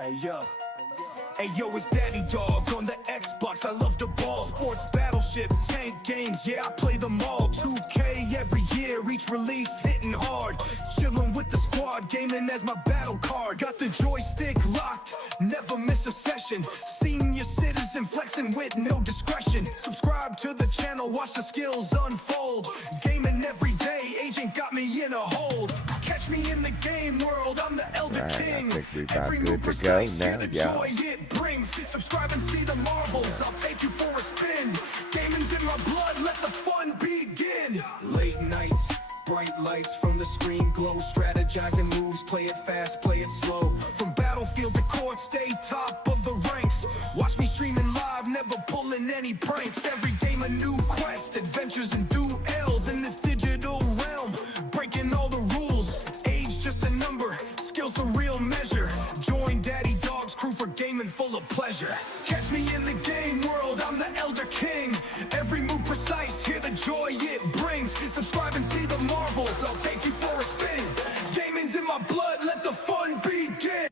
Hey yo, it's Daddy Dog on the Xbox. I love the ball. Sports, battleship, tank games. Yeah, I play them all. 2K every year, each release hitting hard. Chilling with the squad, gaming as my battle card. Got the joystick locked, never miss a session. Senior citizen flexing with no discretion. Subscribe to the channel, watch the skills unfold. Gaming every day, agent got me in a hold. Catch me in the game world, I'm the Elder King. I think we about good to go now, y'all. It brings. Subscribe and see the marvels. I'll take you for a spin. Gaming's in my blood, let the fun begin. Late nights, bright lights from the screen glow. Strategizing moves, play it fast, play it slow. From battlefield to court, stay top of the ranks. Watch me streaming live, never pulling any pranks. Every game a new quest, adventures and duels in this digital realm. Breaking all the rules, age just a number, skills the real measure. Join Daddy Dog's crew for gaming full of pleasure. Catch me in the game world, I'm the Elder King. Every move precise, hear the joy it brings. Subscribe and see the marvels, I'll take you for a spin. Gaming's in my blood, let the fun begin.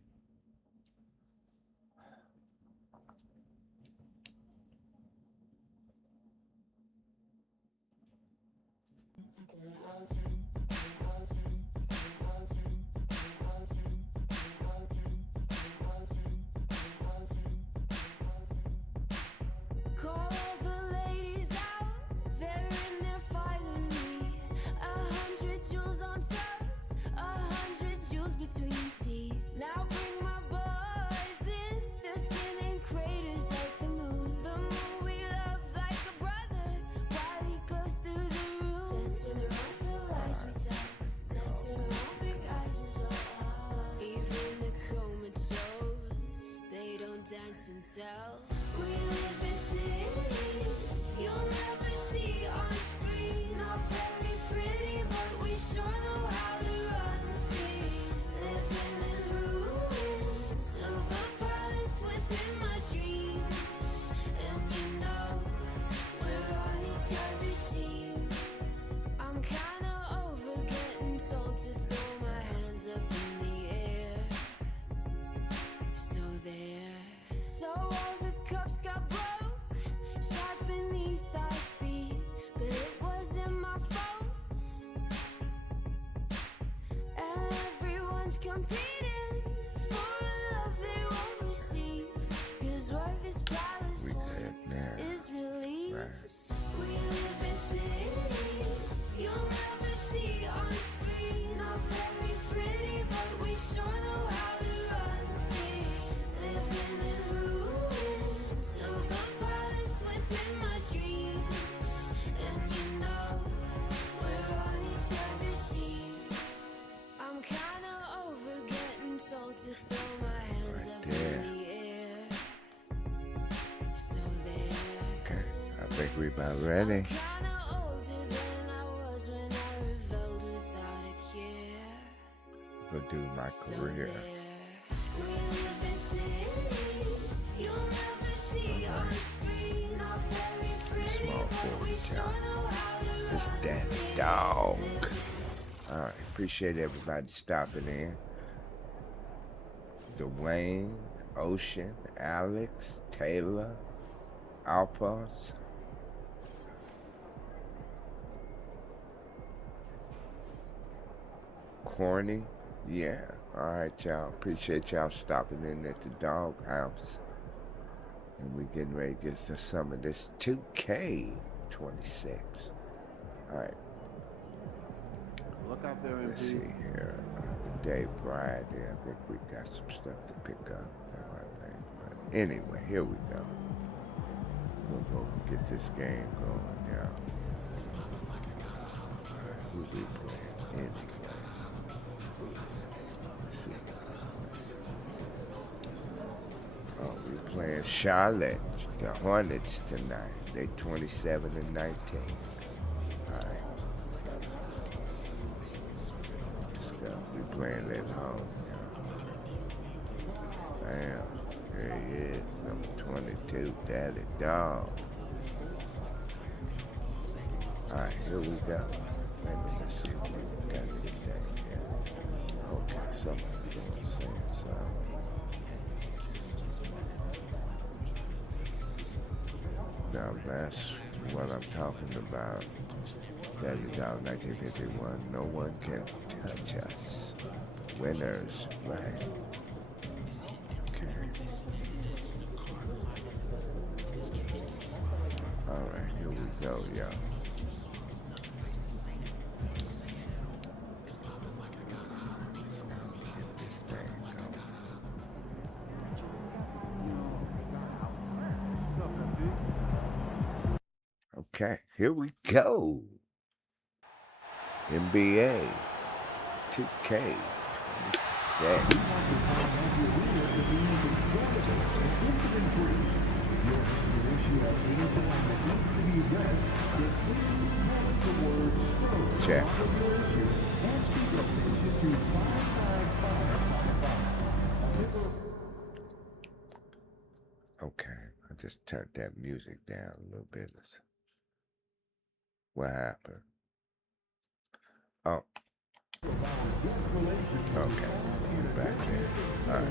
We live in cities you'll never see on screen. Not very pretty, but we sure know how to run free. Living in ruins of a palace within my dreams. And you know, we're on each other's team. I'm kinda over getting told to throw my hands up in the air. So there. So all the cups got broke, shots beneath our feet, but it wasn't my fault. And everyone's competing for a love they won't receive, 'cause what this palace wants is release. We live in cities you'll never see on screen. Not very pretty, but we sure know how to run free. Living in ruins of a palace within my dreams. And you know, we're on each other's team. I'm kinda over getting told to throw my hands up in the air. So there. Okay, I think we about ready. Kinda older than I was when I rebelled without a care. Go do my career. We live in cities you'll never see on screen. Not very pretty, Small but we forward sure child. know how to It's run Daddy free. Dog. Alright, appreciate everybody stopping in. Dwayne, Ocean, Alex, Taylor, Alphonse. Corny. Yeah. Alright, y'all. Appreciate y'all stopping in at the Dog House. And we getting ready to get to some of this 2K26. Alright. Look out there, Let's see here. Today, Friday, I think we got some stuff to pick up. I think. But anyway, here we go. We'll go get this game going now. Alright, who we playing? Anyway. Let's see. Oh, we playing Charlotte, the Hornets tonight. They 27 and 19. Alright. Let's go. We playing at home. Bam. There he is. Number 22, Daddy Dog. Alright, here we go. Let's see what we got today. Yeah. Okay, somebody's saying something. That's what I'm talking about. Daddy Dog 1951. No one can touch us. Winners, right? Okay. All right, here we go, y'all. Okay, here we go. NBA 2K 26. Check. Okay, I just turned that music down a little bit. What happened? Oh. Okay. Back there. All right.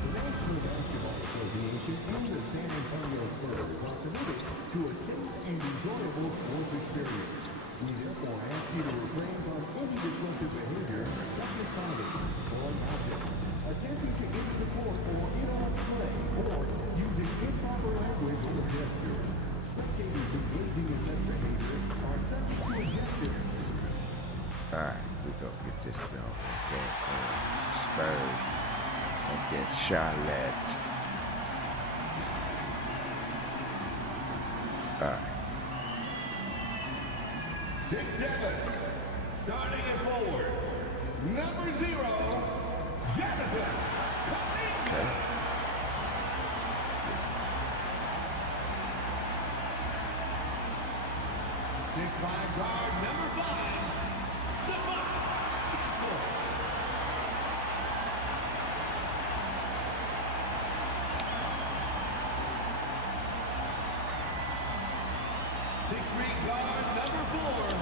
The National Basketball Association and the San Antonio Spurs are committed to a safe and enjoyable sports experience. We therefore ask you to refrain from any disruptive behavior such as fighting, throwing objects, attempting to enter the court or interrupt play, or using improper language or gestures. Spectators engaging in such behavior are subject to ejections. Alright, we're gonna get this going against Spurs against Charlotte. Alright. 6-7, starting at forward, number 0, Jonathan. Okay. 6'5" guard, number 5, Stefan Kessler. Six-three guard, number 4,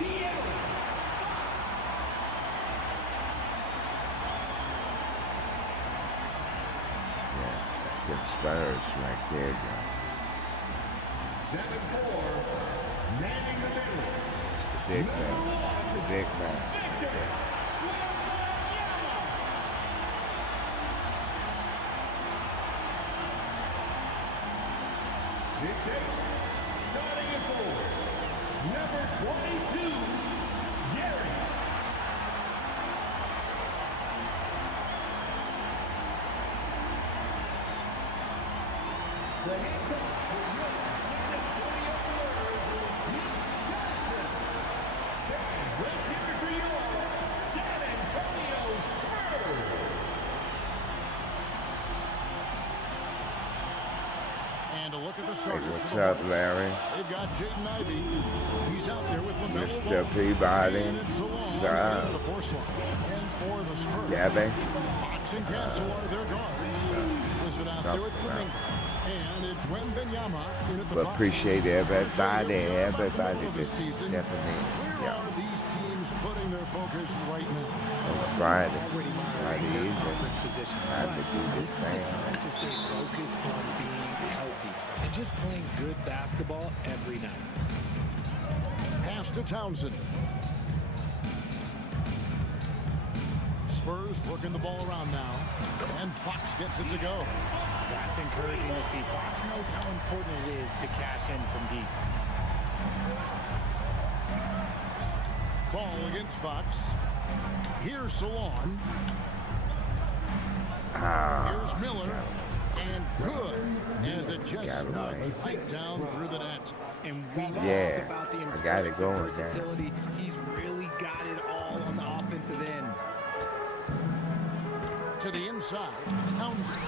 De'Aaron. Yeah, that's the Spurs right there, guys. 7'4", manning the middle. It's the big man. The big man. Yeah. Starting at forward, number 22, Jerry. The head coach for your San Antonio Spurs is Johnson. Guys, let's hear it for your San Antonio Spurs. And a look at the Hey, starters. what's for the up, Bucks. Larry? They've got Jaden Ivey. He's out there with LaMelo Mr. Ball. Peabody. And it's Salon Sam. at the force line. And for the Spurs, Gabby. Fox and Castle are their guards. Listed out there with Kuminga. And it's Wembanyama in at the But five. appreciate everybody This just season. stepping in. Where Yeah. are these teams putting their focus right now? On Friday. Already Friday monitoring their evening. conference position. Time to do this This is the thing. time to stay focused on being healthy and just playing good basketball every night. Pass to Townsend. Spurs working the ball around now. And Fox gets it to go. That's encouraging to see. Fox knows how important it is to cash in from deep. Ball against Fox. Here's Salon. Here's Miller. And good as it just Got it snuck right. right down through the net. And we Yeah, talk about the I got it importance going, of versatility. He's really got it all on the offensive end. To the inside. Townsend.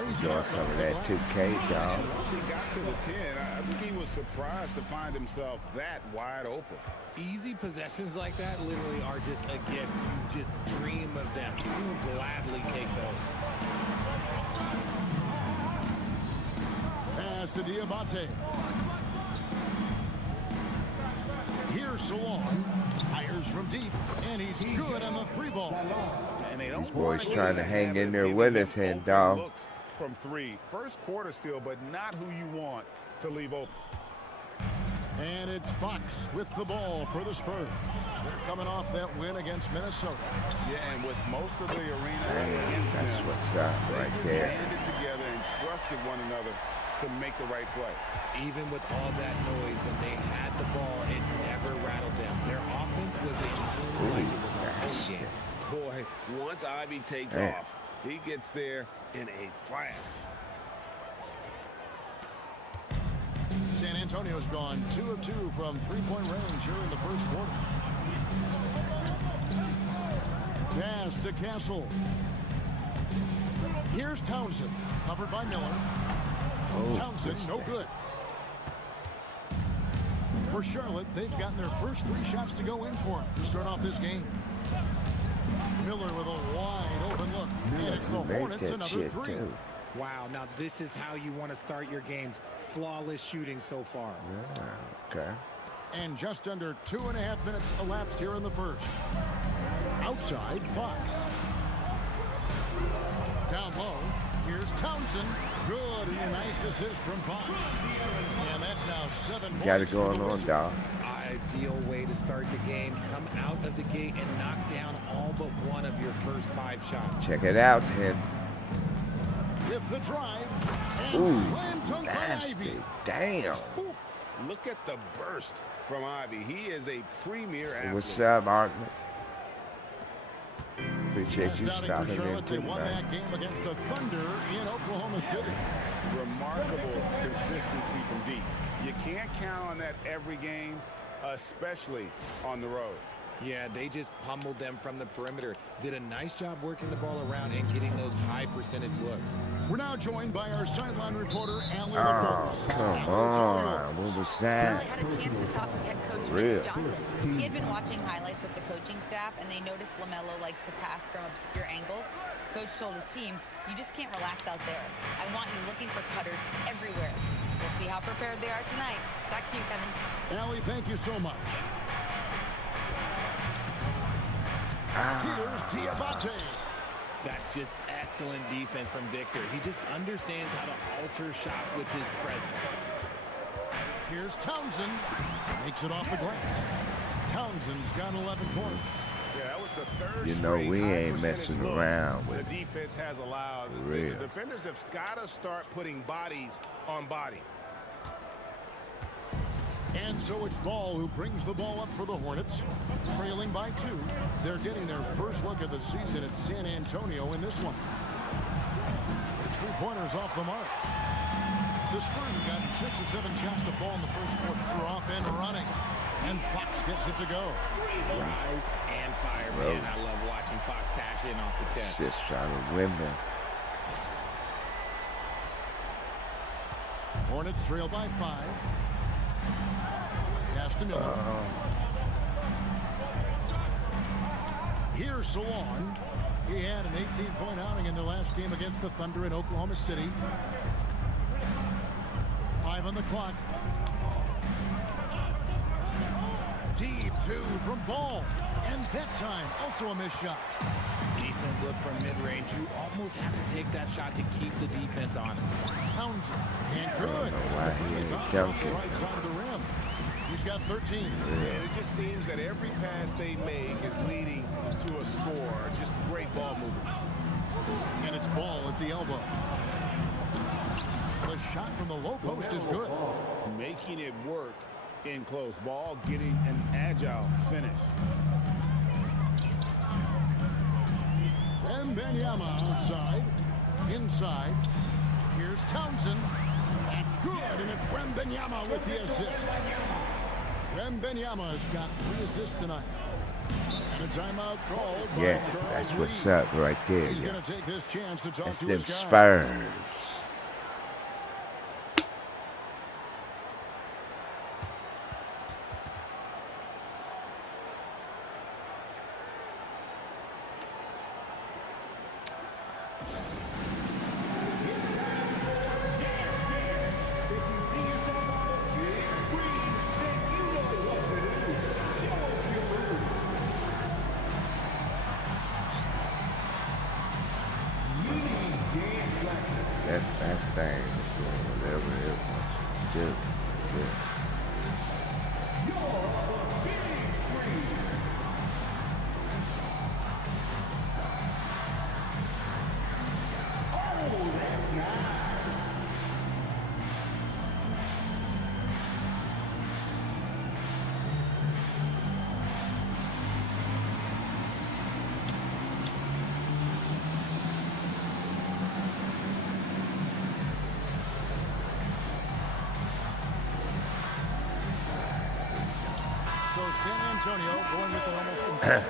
Lays it Doing up some of over the that glass. 2K, dog. Once he got to the 10, I think he was surprised to find himself that wide open. Easy possessions like that literally are just a gift. You just dream of them. You will gladly take those. Pass to Diabate. Here's Salon. Fires from deep. And he's good on the three ball. And they don't These boys want trying to have hang it in there giving with him us, and open dog. looks. from 3. First quarter still, but not who you want to leave open. And it's Fox with the ball for the Spurs. They're coming off that win against Minnesota. Yeah, and with most of the arena Man, against that's them, what's up they right just there. banded together and trusted one another to make the right play. Even with all that noise, when they had the ball, it never rattled them. Their offense was in tune like it was a home nasty. game. Boy, once Ivy takes Man. off, he gets there in a flash. San Antonio's gone 2 of 2 from three-point range here in the first quarter. Pass to Castle. Here's Townsend, covered by Miller. Oh, Townsend, no good. For Charlotte, they've gotten their first 3 shots to go in for him to start off this game. Miller with a wide open look. And it's the He made Hornets that another shit, 3. too. Wow, now this is how you want to start your games. Flawless shooting so far. Yeah, okay. And just under 2.5 minutes elapsed here in the first. Outside, Fox. Down low, here's Townsend. Good, and a nice assist from Fox. And that's now 7 points. Got it for going the on, Wizards. dog. Ideal way to start the game. Come out of the gate and knock down all but one of your first 5 shots. Check it out, Ted. With the drive. And Ooh, slam dunk by nasty. Ivy. Damn. Look at the burst from Ivy. He is a premier athlete. What's up, Martin? Appreciate As you doubting for stopping in Charlotte, they too, won man. that game against the Thunder in Oklahoma City. Remarkable consistency from deep. You can't count on that every game, especially on the road. Yeah, they just pummeled them from the perimeter. Did a nice job working the ball around and getting those high percentage looks. We're now joined by our sideline reporter, Allie Oh, LaForce. come on. What was Well, I that? had a chance to talk with head coach Real. Mitch Johnson. He had been watching highlights with the coaching staff, and they noticed LaMelo likes to pass from obscure angles. Coach told his team, "You just can't relax out there. I want you looking for cutters everywhere." We'll see how prepared they are tonight. Back to you, Kevin. Allie, thank you so much. Here's Diabate. That's just excellent defense from Victor. He just understands how to alter shots with his presence. Here's Townsend. Makes it off the glass. Townsend's got 11 points. Yeah, that was the third You know, straight we high ain't percentage messing look around with the defense has allowed. For real. The defenders have got to start putting bodies on bodies. And so it's Ball who brings the ball up for the Hornets. Trailing by 2. They're getting their first look of the season at San Antonio in this one. It's 3-pointers off the mark. The Spurs have gotten 6 or 7 shots to fall in the first quarter. They're off and running. And Fox gets it to go. Rise and fire, Bro. man. I love watching Fox cash in off the catch. Just trying to win them. Hornets trail by 5. Pass to Miller. Here's Salon. He had an 18-point outing in the last game against the Thunder in Oklahoma City. 5 on the clock. Deep 2 from Ball. And that time, also a missed shot. Decent look from mid-range. You almost have to take that shot to keep the defense honest. Townsend. And I good. don't know why he ain't Rebound on dunking. the right side of the rim. He's got 13. And it just seems that every pass they make is leading to a score. Just great ball movement. And it's Ball at the elbow. The shot from the low post is good. Making it work in close. Ball getting an agile finish. Wembanyama outside. Inside. Here's Townsend. That's good, and it's Wembanyama with the assist. Wembanyama has got 3 assists tonight. And a timeout called by Yeah, Charles that's Reed. what's up right there. He's Yeah. going to take this chance to talk That's to them his guys. Spurs. Antonio going with an almost entirely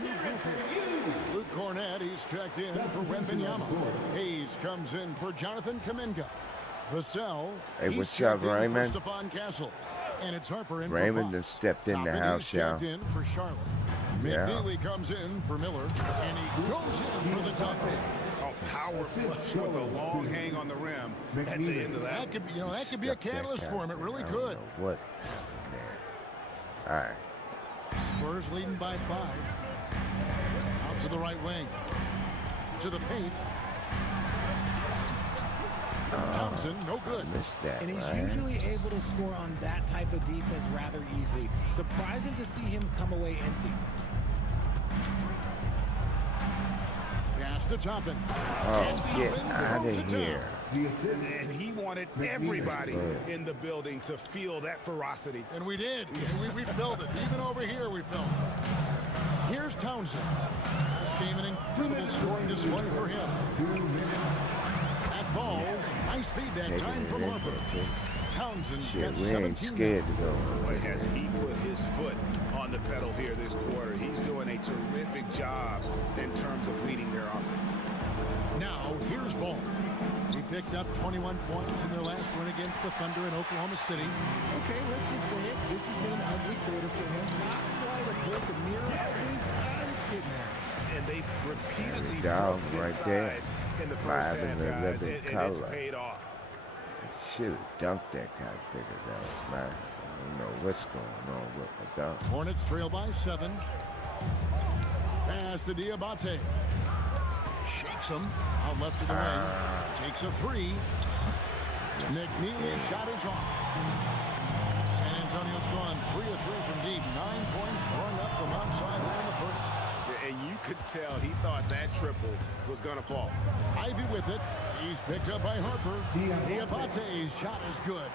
new group here. Luke Cornett, he's checked in for Wembanyama. Hayes comes in for Jonathan Kuminga. Vassell, Hey, he's what's up, checked in for Raymond? Stephon Castle. And it's Harper in Raymond for has Fox. stepped in the Toppin house, is checked y'all. in for Charlotte. Yeah. McNeely comes in for Miller, and he goes in for the dunk. A power flush with a long hang on the rim at the end of that. That could be, that could be a Stuck that catalyst guy. for him. It really I don't could. know what? Man. All right. Spurs leading by 5. Out to the right wing. To the paint. Thompson, no good. Missed that, And he's right? usually able to score on that type of defense rather easily. Surprising to see him come away empty. Pass to Toppin. Oh, And get Toppin out throws of it down. here. And he wanted everybody Yeah. in the building to feel that ferocity. And we did. We felt it. Even over here, we felt it. Here's Townsend. This game an incredible scoring display for him. At balls, nice speed that Taking time it from in, Harper. too. Townsend's Shit, got we 17 ain't scared to go. Boy, has he put his foot on the pedal here this quarter. He's doing a terrific job in terms of leading their offense. Now, here's Ball. He picked up 21 points in their last win against the Thunder in Oklahoma City. Okay, let's just say it. This has been an ugly quarter for him. Not quite a break of mirror ugly, but it's getting there. And they repeatedly Dog broke right inside there. in the first 5 half, and guys, 11 and it's color. paid off. Should have dunked that guy bigger though, man. I don't know what's going on with the dunk. Hornets trail by 7. Pass to Diabate. Shakes him out left of the wing. Takes a 3. McNeely's shot is off. San Antonio's gone 3 of 3 from deep. 9 points throwing up from outside here in the first. And you could tell he thought that triple was going to fall. Ivy with it. He's picked up by Harper. Diabate's shot is good.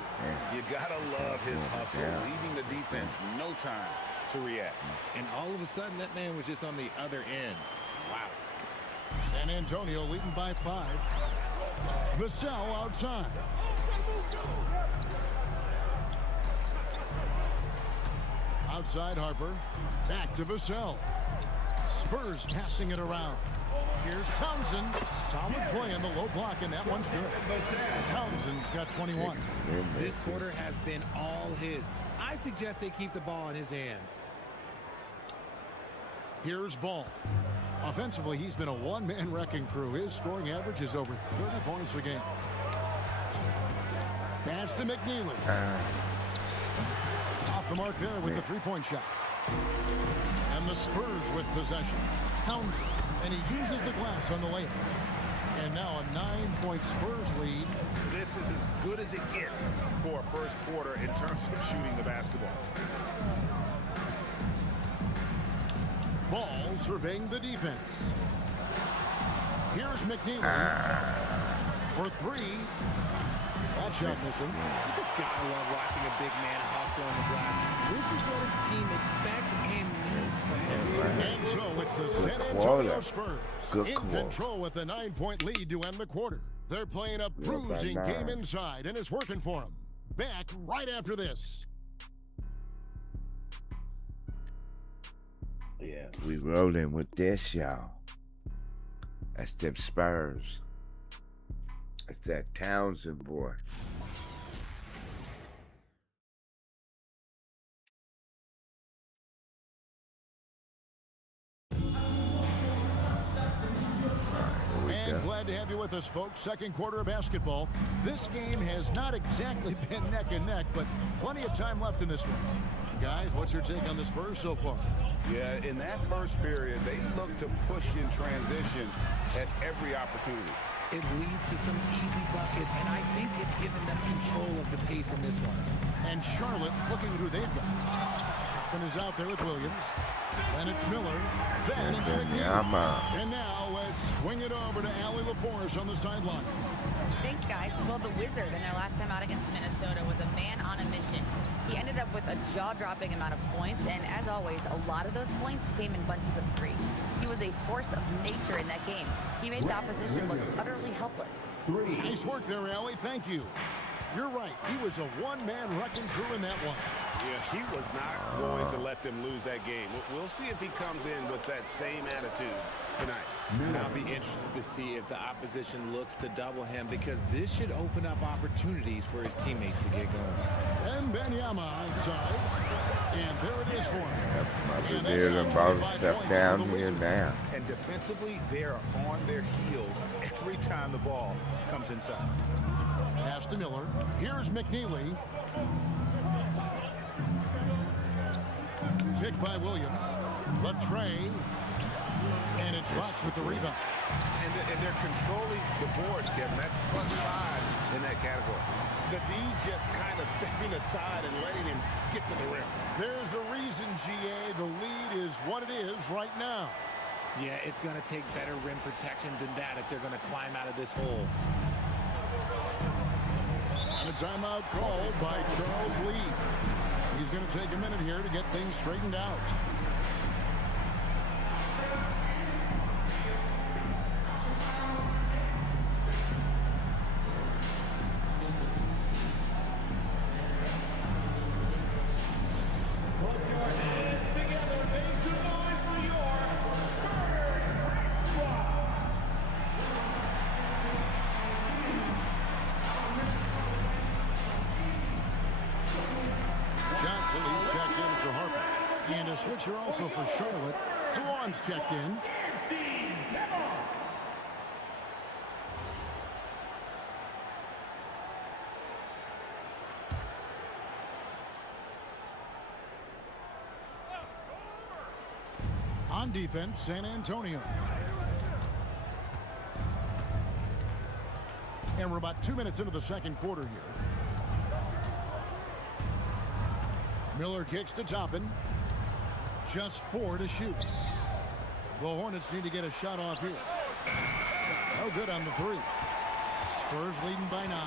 You got to love his hustle, Yeah. leaving the defense no time to react. And all of a sudden, that man was just on the other end. Wow. San Antonio leading by 5. Vassell outside. Outside Harper. Back to Vassell. Spurs passing it around. Here's Townsend. Solid play in the low block, and that one's good. Townsend's got 21. This quarter has been all his. I suggest they keep the ball in his hands. Here's Ball. Offensively, he's been a one-man wrecking crew. His scoring average is over 30 points a game. Pass to McNeely. Off the mark there with the three-point shot. And the Spurs with possession. Townsend. And he uses the glass on the layup. And now a 9-point Spurs lead. This is as good as it gets for a first quarter in terms of shooting the basketball. Ball surveying the defense. Here's McNeely for 3. That shot missing. You just gotta love watching a big man hustle on the glass. This is what his team expects and needs from him. And so it's the San quarter. Antonio Spurs Good in quarter. control with a 9-point lead to end the quarter. They're playing a Yeah, by bruising 9. game inside, and it's working for them. Back right after this. Yeah, we rolling with this, y'all. That's them Spurs. That's that Townsend boy. And glad to have you with us, folks. Second quarter of basketball. This game has not exactly been neck and neck, but plenty of time left in this one. Guys, what's your take on the Spurs so far? Yeah, in that first period, they looked to push in transition at every opportunity. It leads to some easy buckets, and I think it's given them control of the pace in this one. And Charlotte looking at who they've got. Toppin is out there with Williams. Then it's Miller. Then it's McNeely. And now let's swing it over to Allie LaForce on the sideline. Thanks, guys. Well, the Wizard in their last time out against Minnesota was a man on a mission. He ended up with a jaw-dropping amount of points, and as always, a lot of those points came in bunches of 3. He was a force of nature in that game. He made the opposition look utterly helpless. Nice work there, Allie. Thank you. You're right. He was a one-man wrecking crew in that one. Yeah, he was not going to let them lose that game. We'll see if he comes in with that same attitude tonight. And I'll be interested to see if the opposition looks to double him, because this should open up opportunities for his teammates to get going. And Benyama outside. And there it is for him. That's my And deal that's about 25 step points down for the here Wizards. now. And defensively, they are on their heels every time the ball comes inside. Pass to Miller. Here's McNeely. Picked by Williams. Latre. And it's Fox with the rebound. And they're controlling the boards, Kevin. That's +5 in that category. The D just kind of stepping aside and letting him get to the rim. There's a reason, GA. The lead is what it is right now. Yeah, it's going to take better rim protection than that if they're going to climb out of this hole. And a timeout called by Charles Lee. He's going to take a minute here to get things straightened out. Johnson, he's checked in for Harper. And a switcher also for Charlotte. Swan's checked in. On defense, San Antonio. And we're about 2 minutes into the second quarter here. Miller kicks to Toppin. Just 4 to shoot. The Hornets need to get a shot off here. No good on the 3. Spurs leading by 9.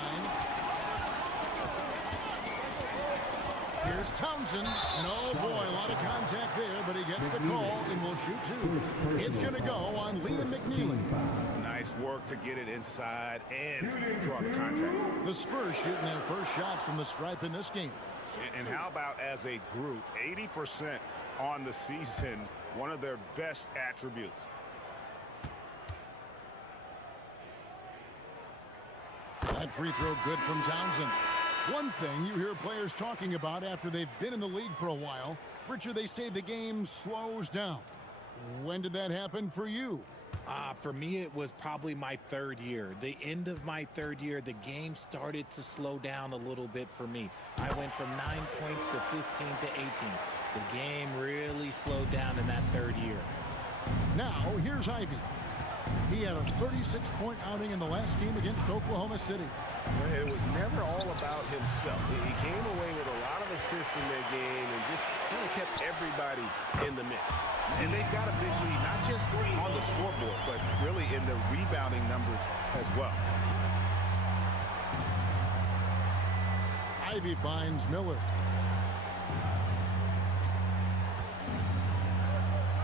Here's Townsend. And oh boy, a lot of contact there, but he gets the call and will shoot 2. It's going to go on Liam McNeely. Nice work to get it inside and draw the contact. The Spurs shooting their first shots from the stripe in this game. And how about as a group, 80% on the season, one of their best attributes. That free throw good from Townsend. One thing you hear players talking about after they've been in the league for a while, Richard, they say the game slows down. When did that happen for you? For me, it was probably my 3rd year. The end of my 3rd year, the game started to slow down a little bit for me. I went from 9 points to 15 to 18. The game really slowed down in that 3rd year. Now, here's Ivy. He had a 36-point outing in the last game against Oklahoma City. It was never all about himself. He came away with a lot of assists in that game and just kind of kept everybody in the mix. And they've got a big lead, not just on the scoreboard, but really in the rebounding numbers as well. Ivy finds Miller.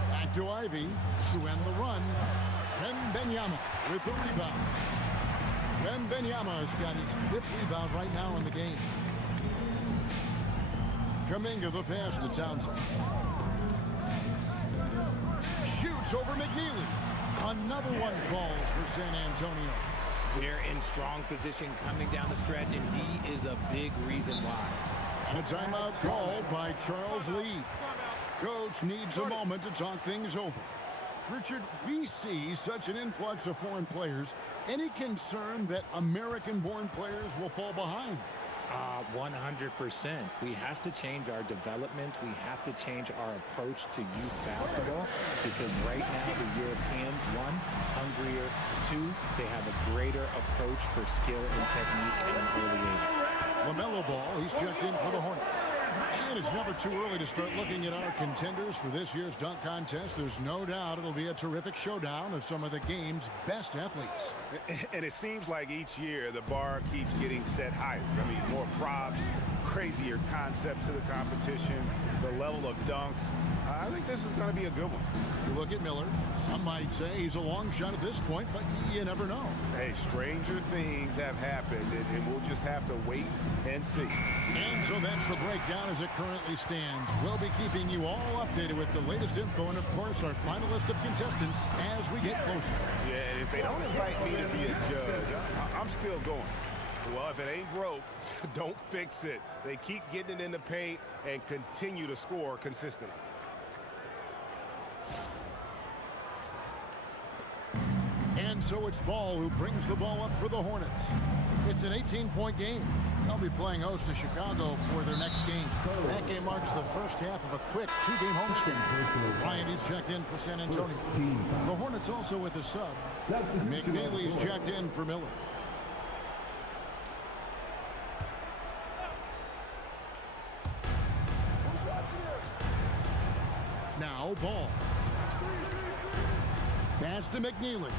Back to Ivy to end the run. Benyama with the rebound. Benyama has got his 5th rebound right now in the game. Kuminga the pass to Townsend. Shoots over McNeely. Another one falls for San Antonio. They're in strong position coming down the stretch, and he is a big reason why. And a timeout called by Charles Lee. Coach needs a moment to talk things over. Richard, we see such an influx of foreign players. Any concern that American-born players will fall behind? 100%. We have to change our development. We have to change our approach to youth basketball, because right now the Europeans, 1, hungrier, 2, they have a greater approach for skill and technique at an early age. LaMelo Ball, he's checked in for the Hornets. And it's never too early to start looking at our contenders for this year's dunk contest. There's no doubt it'll be a terrific showdown of some of the game's best athletes. And it seems like each year the bar keeps getting set higher. I mean, more props, crazier concepts to the competition. the level of dunks. I think this is going to be a good one. You look at Miller. Some might say he's a long shot at this point, but you never know. Hey, stranger things have happened, and we'll just have to wait and see. And so that's the breakdown as it currently stands. We'll be keeping you all updated with the latest info and, of course, our final list of contestants as we get closer. Yeah, if they don't invite me to be a judge, I'm still going. Well, if it ain't broke, don't fix it. They keep getting it in the paint and continue to score consistently. And so it's Ball who brings the ball up for the Hornets. It's an 18-point game. They'll be playing host to Chicago for their next game. That game marks the first half of a quick two-game homestand. Bryant is checked in for San Antonio. The Hornets also with a sub. McNeely's checked in for Miller. Now Ball. Pass to McNeely.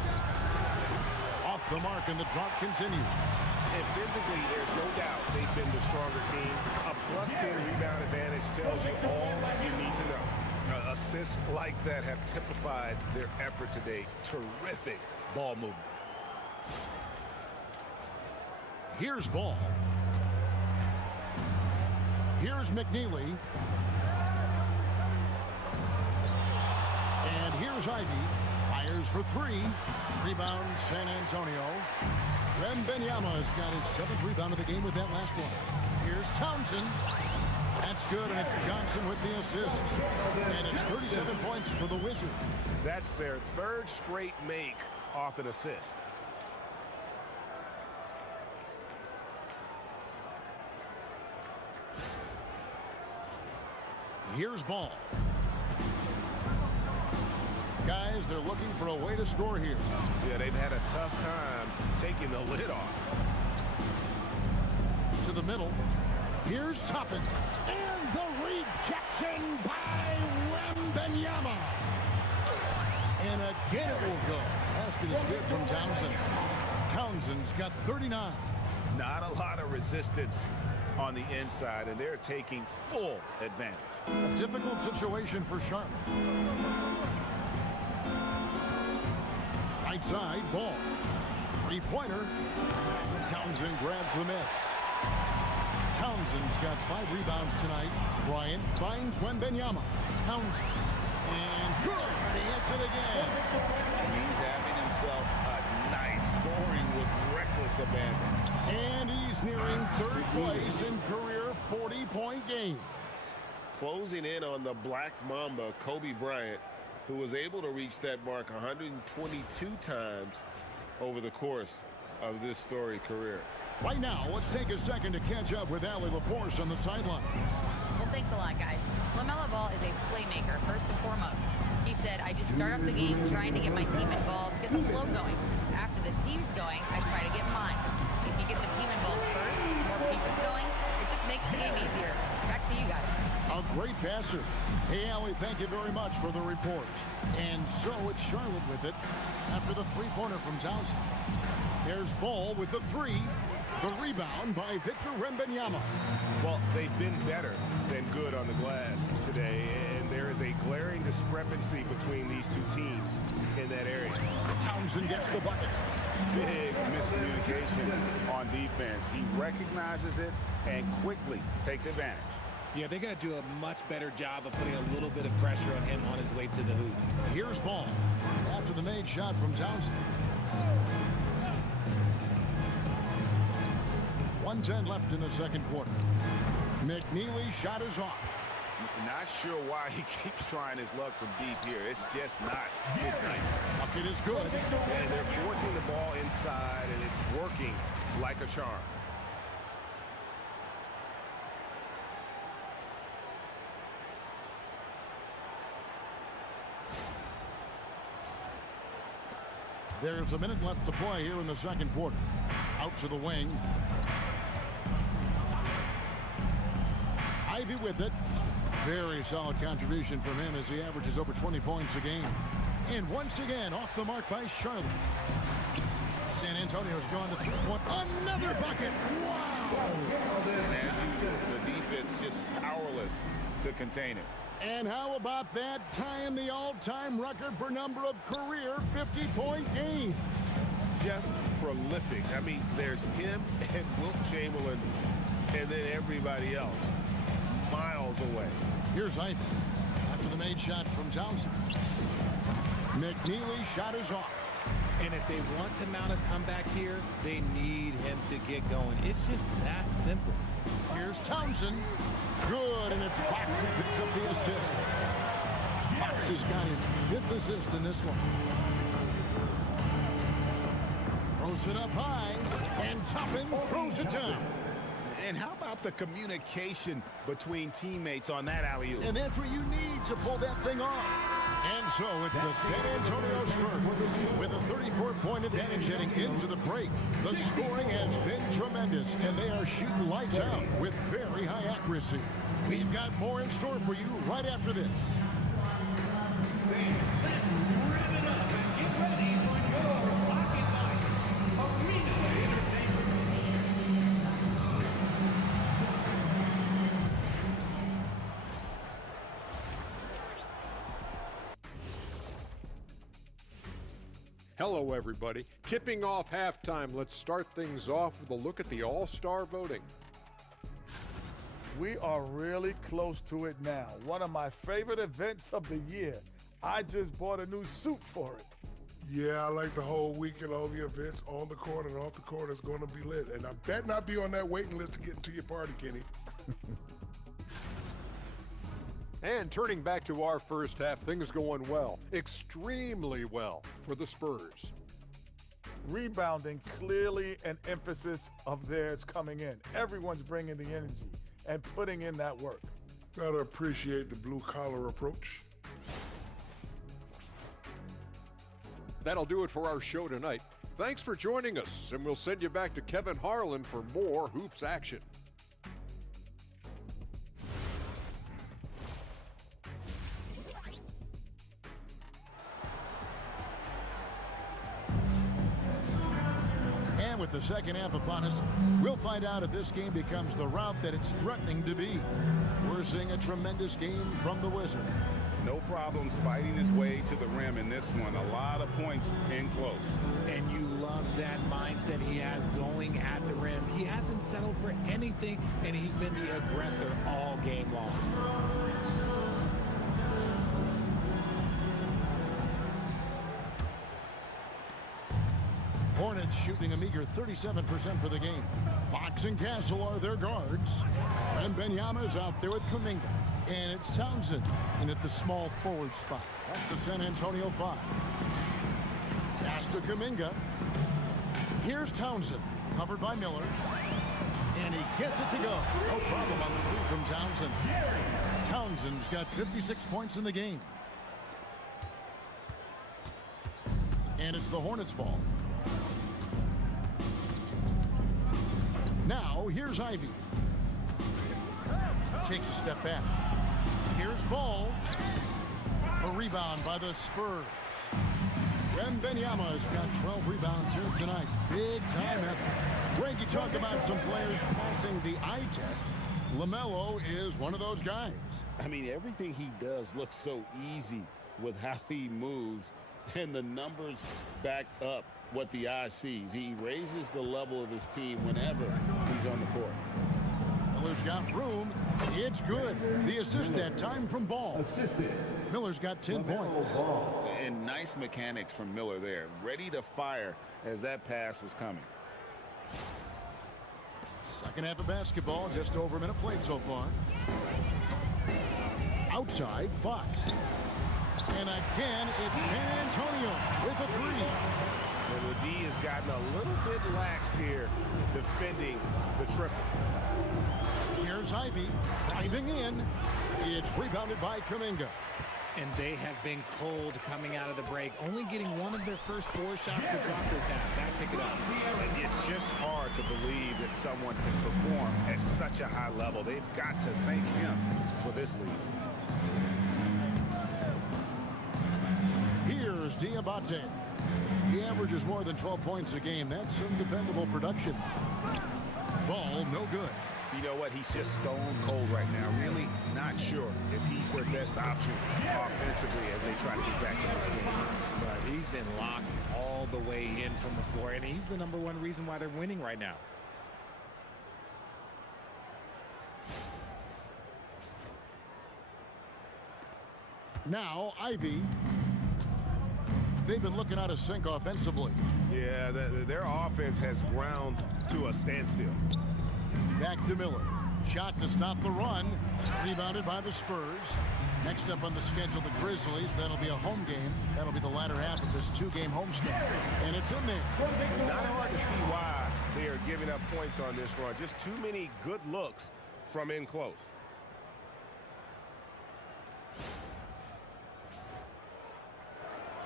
Off the mark, and the drop continues. And physically, there's no doubt they've been the stronger team. A plus 10 rebound advantage tells you all you need to know. Assists like that have typified their effort today. Terrific ball movement. Here's Ball. Here's McNeely. And here's Ivy. Fires for three. Rebound, San Antonio. Wembanyama's got his 7th rebound of the game with that last one. Here's Townsend. That's good, and it's Johnson with the assist. And it's 37 points for the Wizards. That's their 3rd straight make off an assist. Here's Ball. Guys, they're looking for a way to score here. Yeah, they've had a tough time taking the lid off. To the middle. Here's Toppin. And the rejection by Wembanyama. And again it will go. Basket is good from Townsend. Townsend's got 39. Not a lot of resistance on the inside, and they're taking full advantage. A difficult situation for Charlotte. Right side, Ball. Three-pointer. Townsend grabs the miss. Townsend's got 5 rebounds tonight. Bryant finds Wembanyama. Townsend. And good. And he hits it again. And he's having himself a night scoring with reckless abandon. And he's nearing 3rd place in career 40-point game. Closing in on the Black Mamba, Kobe Bryant, who was able to reach that mark 122 times over the course of this storied career. Right now, let's take a second to catch up with Allie LaForce on the sideline. Well, thanks a lot, guys. LaMelo Ball is a playmaker, first and foremost. He said, I just start off the game trying to get my team involved, get the flow going. After the team's going, I try to get mine. If you get the team involved first, more pieces going, it just makes the game easier. Back to you guys. A great passer. Hey, Allie, thank you very much for the report. And so it's Charlotte with it after the three-pointer from Townsend. There's Ball with the 3. The rebound by Victor Wembanyama. Well, they've been better than good on the glass today, and there is a glaring discrepancy between these two teams in that area. Townsend gets the bucket. Big miscommunication on defense. He recognizes it and quickly takes advantage. Yeah, they're going to do a much better job of putting a little bit of pressure on him on his way to the hoop. Here's Ball after the made shot from Townsend. 1:10 left in the second quarter. McNeely's shot is off. Not sure why he keeps trying his luck from deep here. It's just not his night. Bucket is good. And they're forcing the ball inside, and it's working like a charm. There's a minute left to play here in the second quarter. Out to the wing. Ivy with it. Very solid contribution from him as he averages over 20 points a game. And once again, off the mark by Charlotte. San Antonio's gone to 3-point. Another bucket. Wow. And as usual, the defense just powerless to contain it. And how about that, tying the all-time record for number of career 50-point games? Just prolific. I mean, there's him and Wilt Chamberlain, and then everybody else miles away. Here's Ivy after the made shot from Townsend. McNeely shot is off. And if they want to mount a comeback here, they need him to get going. It's just that simple. Here's Townsend. Good, and it's Fox who picks up the assist. Fox has got his 5th assist in this one. Throws it up high, and Toppin throws it down. And how about the communication between teammates on that alley-oop? And that's what you need to pull that thing off. And so it's the San Antonio Spurs with a 34-point advantage heading into the break. The scoring has been tremendous, and they are shooting lights out with very high accuracy. We've got more in store for you right after this. Hello, everybody. Tipping off halftime, let's start things off with a look at the All-Star voting. We are really close to it now. One of my favorite events of the year. I just bought a new suit for it. Yeah, I like the whole weekend, all the events on the court and off the court is going to be lit. And I bet not be on that waiting list to get into your party, Kenny. And turning back to our first half, things going well, extremely well for the Spurs. Rebounding, clearly an emphasis of theirs coming in. Everyone's bringing the energy and putting in that work. Gotta appreciate the blue-collar approach. That'll do it for our show tonight. Thanks for joining us, and we'll send you back to Kevin Harlan for more hoops action. And with the second half upon us, we'll find out if this game becomes the route that it's threatening to be. We're seeing a tremendous game from the Wizard. No problems fighting his way to the rim in this one. A lot of points in close. And you love that mindset he has going at the rim. He hasn't settled for anything, and he's been the aggressor all game long. Hornets shooting a meager 37% for the game. Fox and Castle are their guards. And Benyama's out there with Kuminga. And it's Townsend in at the small forward spot. That's the San Antonio 5. Pass to Kuminga. Here's Townsend, covered by Miller. And he gets it to go. No problem on the three from Townsend. Townsend's got 56 points in the game. And it's the Hornets ball. Now, here's Ivy. Takes a step back. Here's Ball. A rebound by the Spurs. Wembanyama's got 12 rebounds here tonight. Big time effort. Greg, you talk about some players passing the eye test. LaMelo is one of those guys. I mean, everything he does looks so easy with how he moves, and the numbers back up what the eye sees. He raises the level of his team whenever he's on the court. Miller's got room. It's good. The assist that time from Ball. Miller's got 10 points. And nice mechanics from Miller there. Ready to fire as that pass was coming. Second half of basketball, just over a minute played so far. Outside, Fox. And again, it's San Antonio with a three. And the D has gotten a little bit laxed here defending the triple. Here's Ivy driving in. It's rebounded by Kuminga. And they have been cold coming out of the break, only getting one of their first 4 shots to drop this half. Back pick it up. And it's just hard to believe that someone can perform at such a high level. They've got to thank him for this lead. Here's Diabate. He averages more than 12 points a game. That's some dependable production. Ball no good. You know what? He's just stone cold right now. Really not sure if he's their best option offensively as they try to get back in this game. But he's been locked all the way in from the floor, and he's the #1 reason why they're winning right now. Now, Ivy. They've been looking out of sync offensively. Yeah, their offense has ground to a standstill. Back to Miller. Shot to stop the run. Rebounded by the Spurs. Next up on the schedule, the Grizzlies. That'll be a home game. That'll be the latter half of this 2-game homestand. And it's in there. Not hard to see why they are giving up points on this run. Just too many good looks from in close.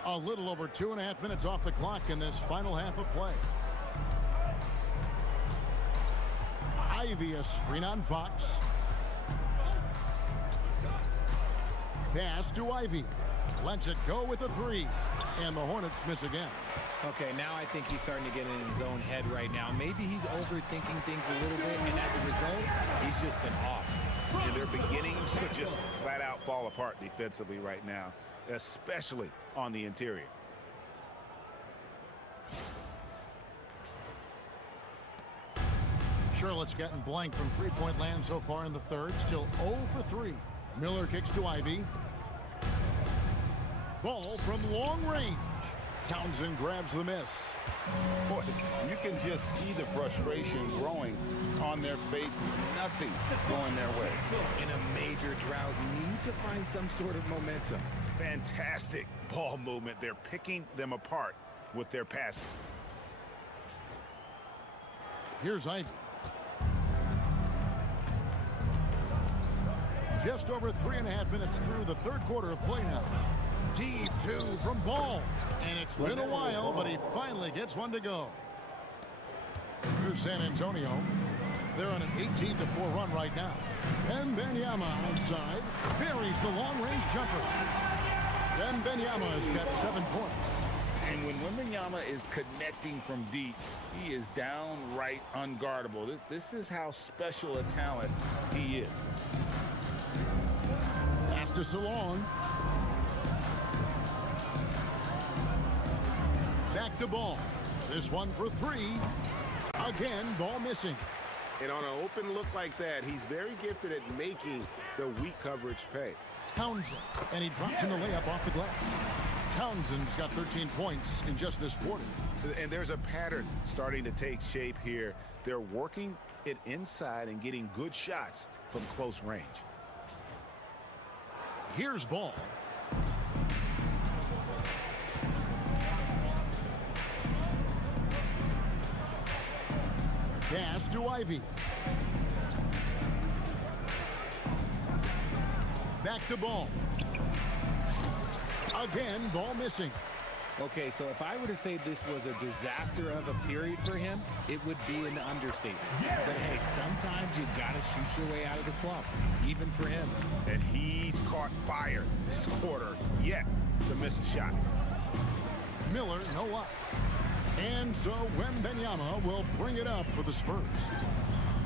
A little over 2.5 minutes off the clock in this final half of play. Ivy a screen on Fox. Pass to Ivy. Lets it go with a 3. And the Hornets miss again. Okay, now I think he's starting to get in his own head right now. Maybe he's overthinking things a little bit, and as a result, he's just been off. And they're beginning to just flat out fall apart defensively right now, especially on the interior. Charlotte's gotten blank from three-point land so far in the third. Still 0 for 3. Miller kicks to Ivy. Ball from long range. Townsend grabs the miss. Boy, you can just see the frustration growing on their faces. Nothing going their way. In a major drought, need to find some sort of momentum. Fantastic ball movement. They're picking them apart with their passing. Here's Ivy. Just over 3.5 minutes through the third quarter of play now. Deep 2 from Ball. And it's been a while, but he finally gets one to go. Here's San Antonio. They're on an 18-4 run right now. And Wembanyama outside buries the long-range jumper. And Wembanyama has got 7 points. And when Wembanyama is connecting from deep, he is downright unguardable. This is how special a talent he is. Pass to Salon. Back to Ball. This one for 3. Again, Ball missing. And on an open look like that, he's very gifted at making the weak coverage pay. Townsend, and he drops in the layup off the glass. Townsend's got 13 points in just this quarter. And there's a pattern starting to take shape here. They're working it inside and getting good shots from close range. Here's Ball. Pass to Ivy. Back to Ball. Again, Ball missing. Okay, so if I were to say this was a disaster of a period for him, it would be an understatement. But hey, sometimes you gotta shoot your way out of the slump, even for him. And he's caught fire this quarter yet to miss a shot. Miller, no luck. And so Wembanyama will bring it up for the Spurs.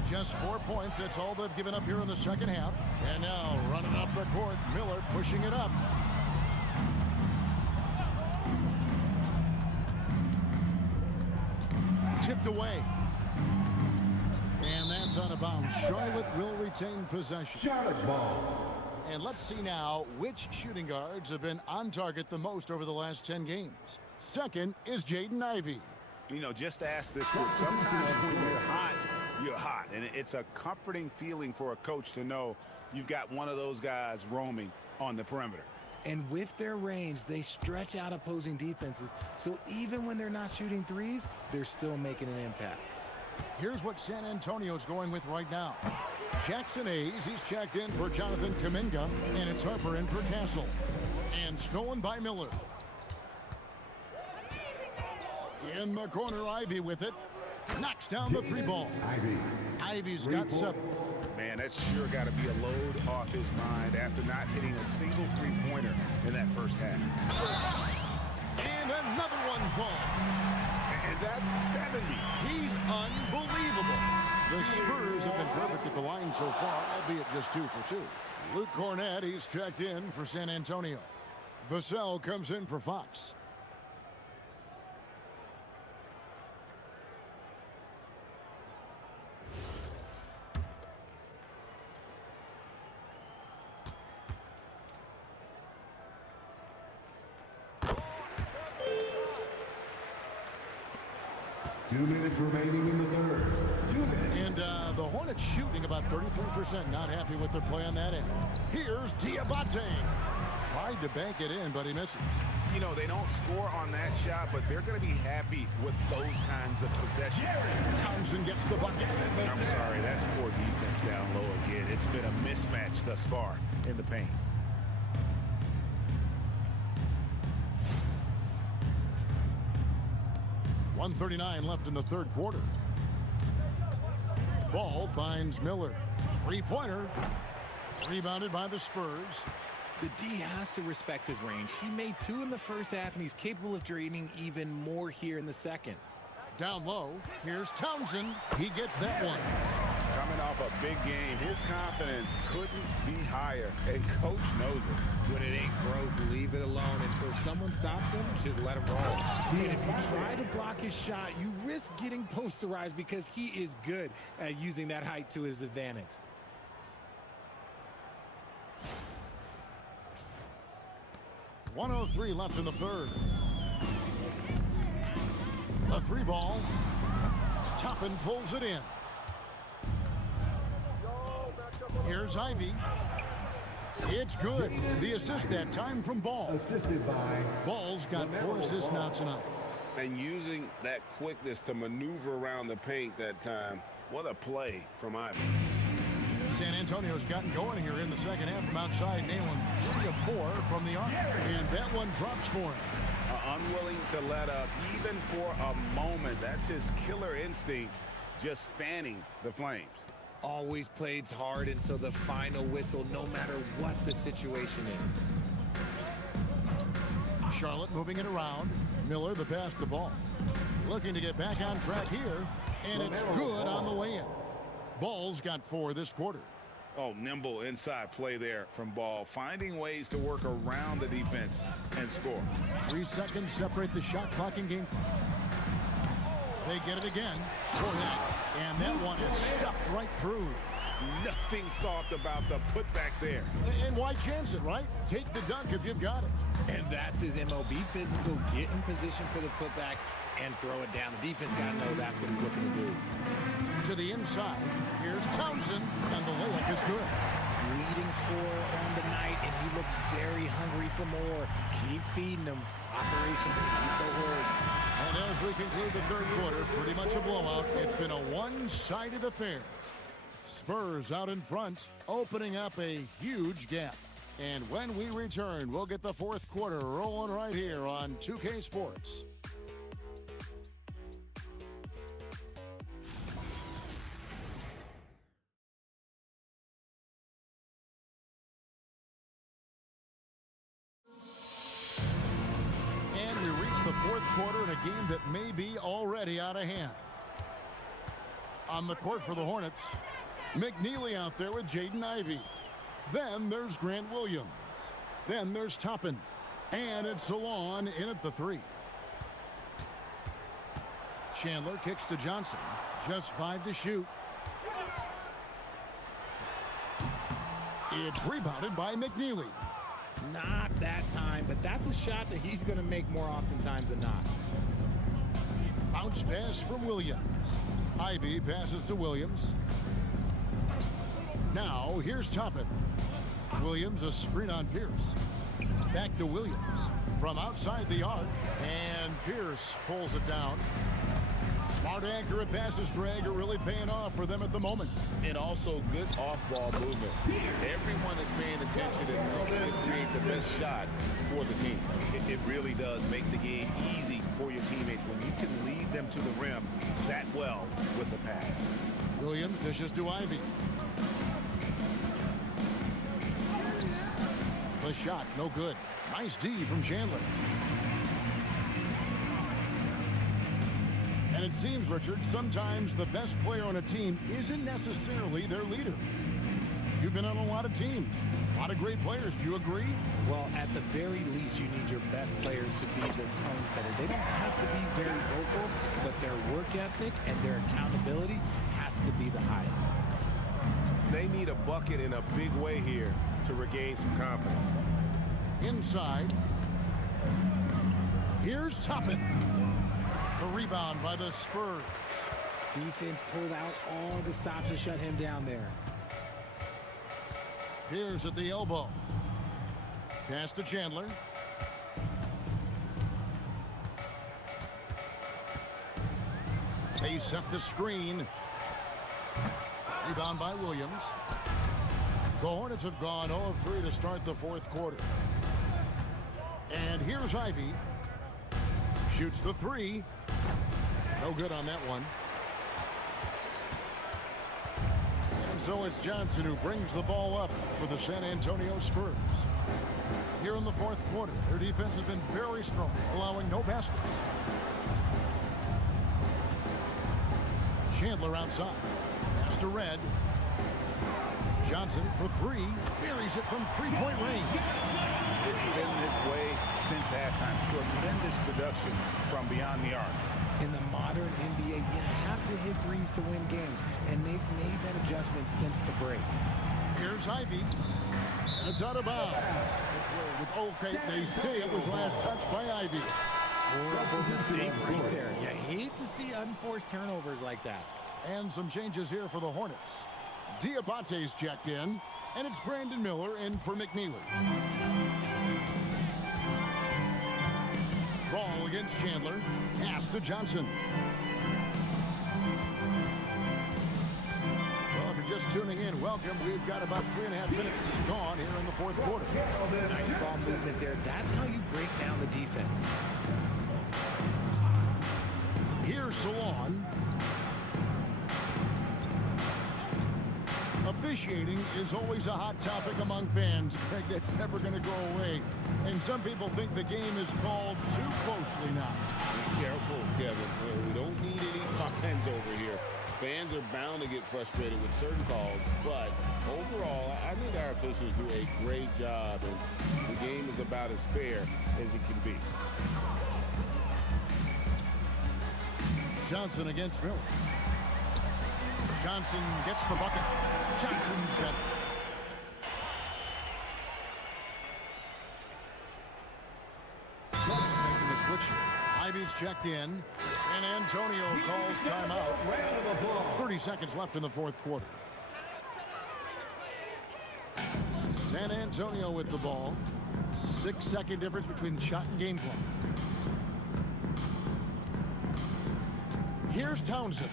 Just 4 points, that's all they've given up here in the second half. And now running up the court, Miller pushing it up. Tipped away. And that's out of bounds. Charlotte will retain possession. Charlotte ball. And let's see now which shooting guards have been on target the most over the last 10 games. Second is Jaden Ivey. You know, just ask this group. Sometimes when you're hot, you're hot. And it's a comforting feeling for a coach to know you've got one of those guys roaming on the perimeter. And with their range, they stretch out opposing defenses. So even when they're not shooting threes, they're still making an impact. Here's what San Antonio's going with right now. Jackson Hayes, he's checked in for Jonathan Kuminga, and it's Harper in for Castle. And stolen by Miller. In the corner, Ivy with it. Knocks down the 3 ball. Ivy's got 7. Man, that's sure got to be a load off his mind after not hitting a single three-pointer in that first half. And another one falls. And that's 70. He's unbelievable. The Spurs have been perfect at the line so far, albeit just 2 for 2. Luke Cornett, he's checked in for San Antonio. Vassell comes in for Fox. Remaining in the third. 2 minutes. And the Hornets shooting about 33%. Not happy with their play on that end. Here's Diabate. Tried to bank it in, but he misses. You know, they don't score on that shot, but they're going to be happy with those kinds of possessions. Townsend gets the bucket. I'm sorry, that's poor defense down low again. It's been a mismatch thus far in the paint. .139 left in the third quarter. Ball finds Miller. Three-pointer. Rebounded by the Spurs. The D has to respect his range. He made 2 in the first half, and he's capable of draining even more here in the second. Down low. Here's Townsend. He gets that one. Coming off a big game, his confidence couldn't be higher, and coach knows it. When it ain't broke, leave it alone until someone stops him. Just let him roll. And if you try to block his shot, you risk getting posterized because he is good at using that height to his advantage. .103 left in the third. A 3-ball. Toppin pulls it in. Here's Ivy. It's good. The assist that time from Ball. Assisted by Ball's got 4 assists now tonight. And using that quickness to maneuver around the paint that time. What a play from Ivy. San Antonio's gotten going here in the second half from outside, nailing 3 of 4 from the arc. And that one drops for him. Unwilling to let up even for a moment. That's his killer instinct, just fanning the flames. Always plays hard until the final whistle, no matter what the situation is. Charlotte moving it around. Miller, the pass to Ball. Looking to get back on track here, and it's good on the way in. Ball's got 4 this quarter. Oh, nimble inside play there from Ball, finding ways to work around the defense and score. 3 seconds separate the shot clock and game clock. They get it again. And that one is stuffed right through. Nothing soft about the putback there. And why chance it, right? Take the dunk if you've got it. And that's his MO. Be physical, get in position for the putback, and throw it down. The defense got to know that's what he's looking to do. To the inside. Here's Townsend, and the layup is good. Leading scorer on the night, and he looks very hungry for more. Keep feeding him. Operation Keep the Horse. And as we conclude the third quarter, pretty much a blowout. It's been a one-sided affair. Spurs out in front, opening up a huge gap. And when we return, we'll get the fourth quarter rolling right here on 2K Sports. And we reach the fourth quarter in a game that may be already out of hand. On the court for the Hornets, McNeely out there with Jaden Ivey. Then there's Grant Williams. Then there's Toppin. And it's Salon in at the 3. Chandler kicks to Johnson. Just 5 to shoot. It's rebounded by McNeely. Not that time, but that's a shot that he's going to make more oftentimes than not. Bounce pass from Williams. Ivey passes to Williams. Now here's Toppin. Williams a screen on Pierce. Back to Williams from outside the arc, and Pierce pulls it down. Smart accurate passes, Greg, are really paying off for them at the moment. And also good off-ball movement. Everyone is paying attention and looking to create the best shot for the team. It really does make the game easy for your teammates when you can lead them to the rim that well with the pass. Williams dishes to Ivey. The shot, no good. Nice D from Chandler. And it seems, Richard, sometimes the best player on a team isn't necessarily their leader. You've been on a lot of teams, a lot of great players. Do you agree? Well, at the very least, you need your best players to be the tone setter. They don't have to be very vocal, but their work ethic and their accountability has to be the highest. They need a bucket in a big way here to regain some confidence. Inside. Here's Toppin. The rebound by the Spurs. Defense pulled out all the stops to shut him down there. Here's at the elbow. Pass to Chandler. They set the screen. Rebound by Williams. The Hornets have gone 0 of 3 to start the fourth quarter. And here's Ivy. Shoots the three. No good on that one. And so it's Johnson who brings the ball up for the San Antonio Spurs. Here in the fourth quarter, their defense has been very strong, allowing no baskets. Chandler outside. Pass to Red. Johnson for three. Buries it from three-point range. It's been this way since halftime. Tremendous production from beyond the arc. In the modern NBA, you have to hit threes to win games, and they've made that adjustment since the break. Here's Ivy. And it's out of bounds. Okay, they say it was last touched by Ivy. Horrible mistake right there. You hate to see unforced turnovers like that. And some changes here for the Hornets. Diabate's checked in, and it's Brandon Miller in for McNeely. Ball against Chandler. Pass to Johnson. Well, if you're just tuning in, welcome. We've got about 3.5 minutes gone here in the fourth quarter. Nice ball movement there. That's how you break down the defense. Here's Salon. Officiating is always a hot topic among fans. Greg, that's never going to go away. And some people think the game is called too closely now. Be careful, Kevin. We don't need any fines over here. Fans are bound to get frustrated with certain calls, but overall, I think our officials do a great job, and the game is about as fair as it can be. Johnson against Miller. Johnson gets the bucket. Johnson's got it. Making the switch. Ivy's checked in. And Antonio calls timeout. 30 seconds left in the fourth quarter. San Antonio with the ball. 6-second difference between the shot and game clock. Here's Townsend.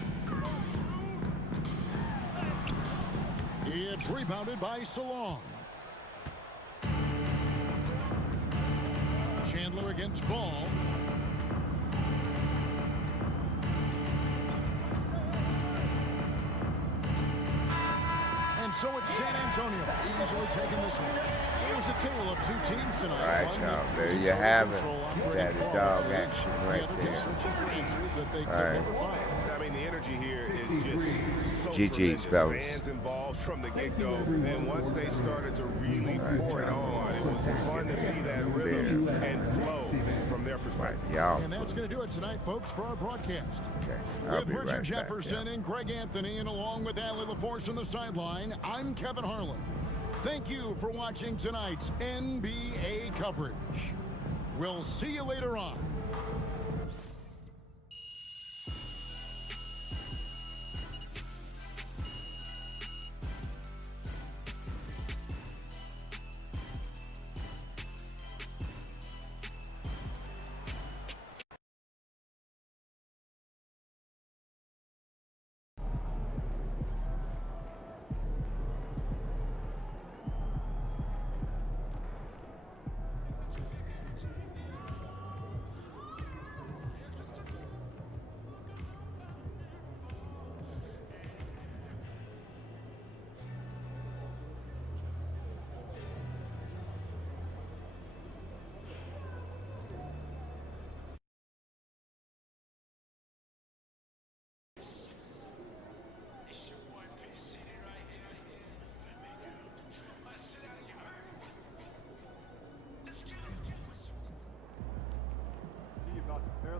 It's rebounded by Salon. Chandler against Ball. And so it's San Antonio easily taking this one. It was a tale of two teams tonight. All right, y'all. There you have it. That dog action right there. All right. I mean, the energy here is just so GG's, tremendous. fellas. Fans involved from the get-go, and once they started to really pour it on, it was fun to see that rhythm and flow from their perspective. Y'all. And that's going to do it tonight, folks, for our broadcast. Okay, I'll With be Richard right Jefferson back. and Greg Anthony, and along with Allie LaForce on the sideline, I'm Kevin Harlan. Thank you for watching tonight's NBA coverage. We'll see you later on.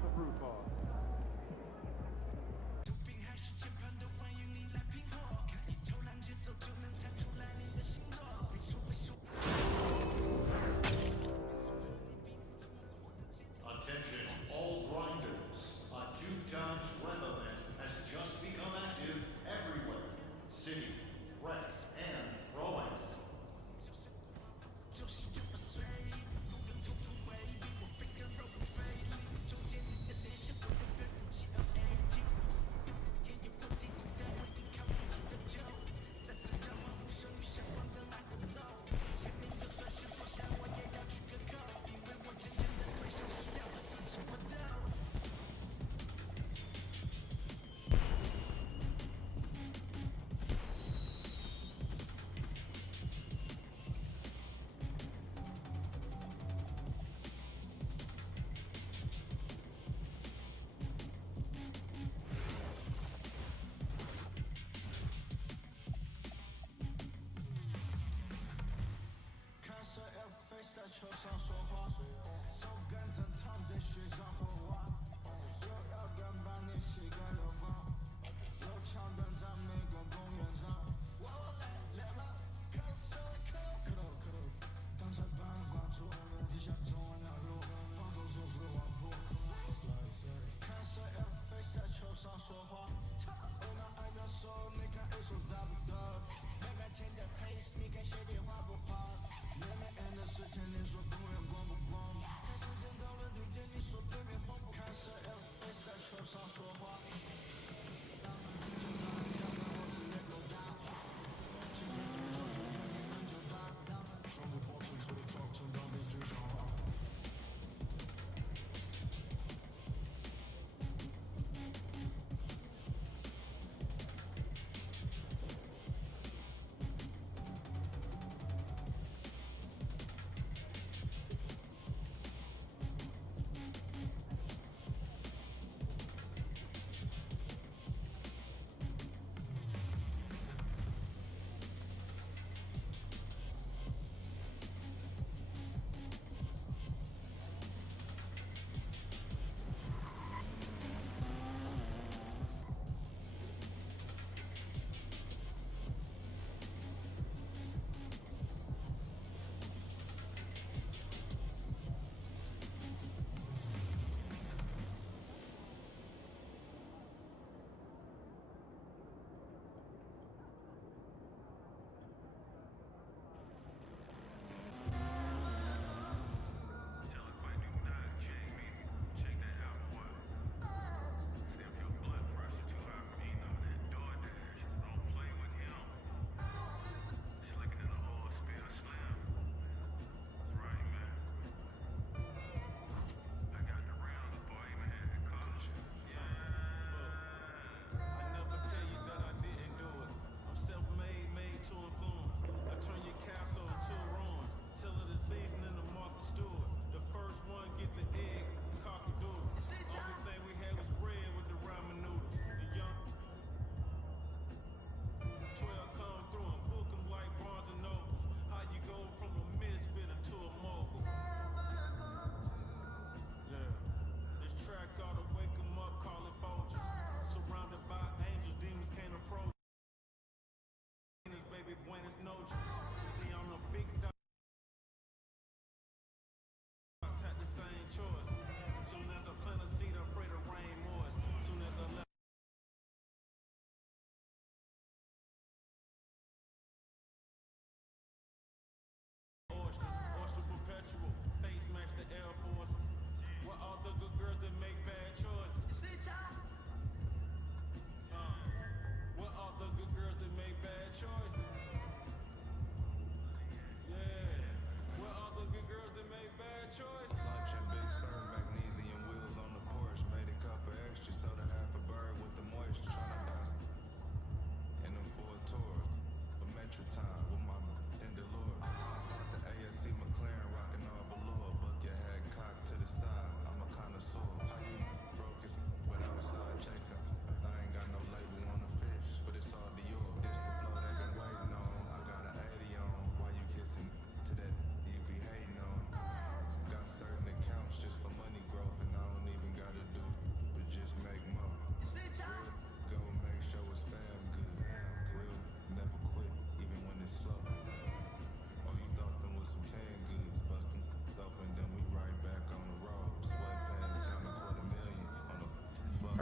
weatherproof on. Attention, all grinders. A 2x web event has just become active everywhere. City, rec, and pro-am.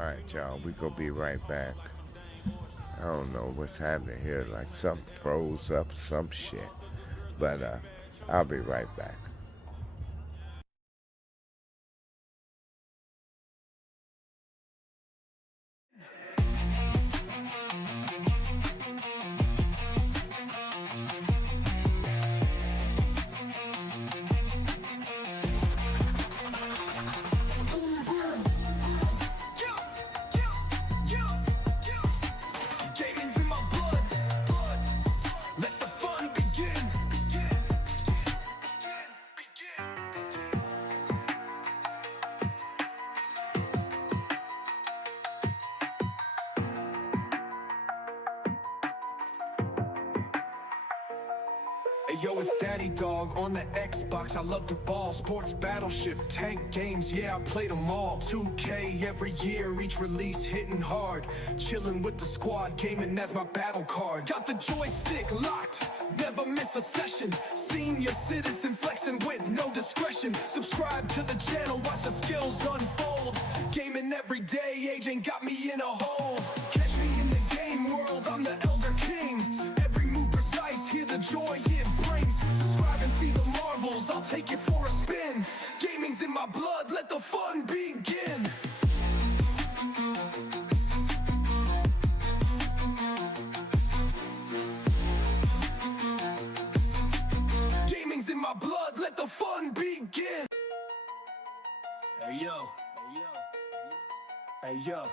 Alright, y'all, we gonna be right back. I don't know what's happening here, like something froze up, some shit. But I'll be right back. Gaming's in my blood. Let the fun begin. Hey yo, it's Daddy Dog on the Xbox. I love the ball. Sports, battleship, tank games. Yeah, I played them all. 2K every year, each release hitting hard. Chilling with the squad, gaming as my battle card. Got the joystick locked, never miss a session. Senior citizen flexing with no discretion. Subscribe to the channel, watch the skills unfold. Gaming every day, age ain't got me in a hole. Catch me in the game world, I'm the Elder King. Every move precise, hear the joy it brings. Subscribe and see the marvels, I'll take you for a spin. Gaming's in my blood, let the fun begin. Gaming's in my blood, let the fun begin. Hey yo. Hey yo.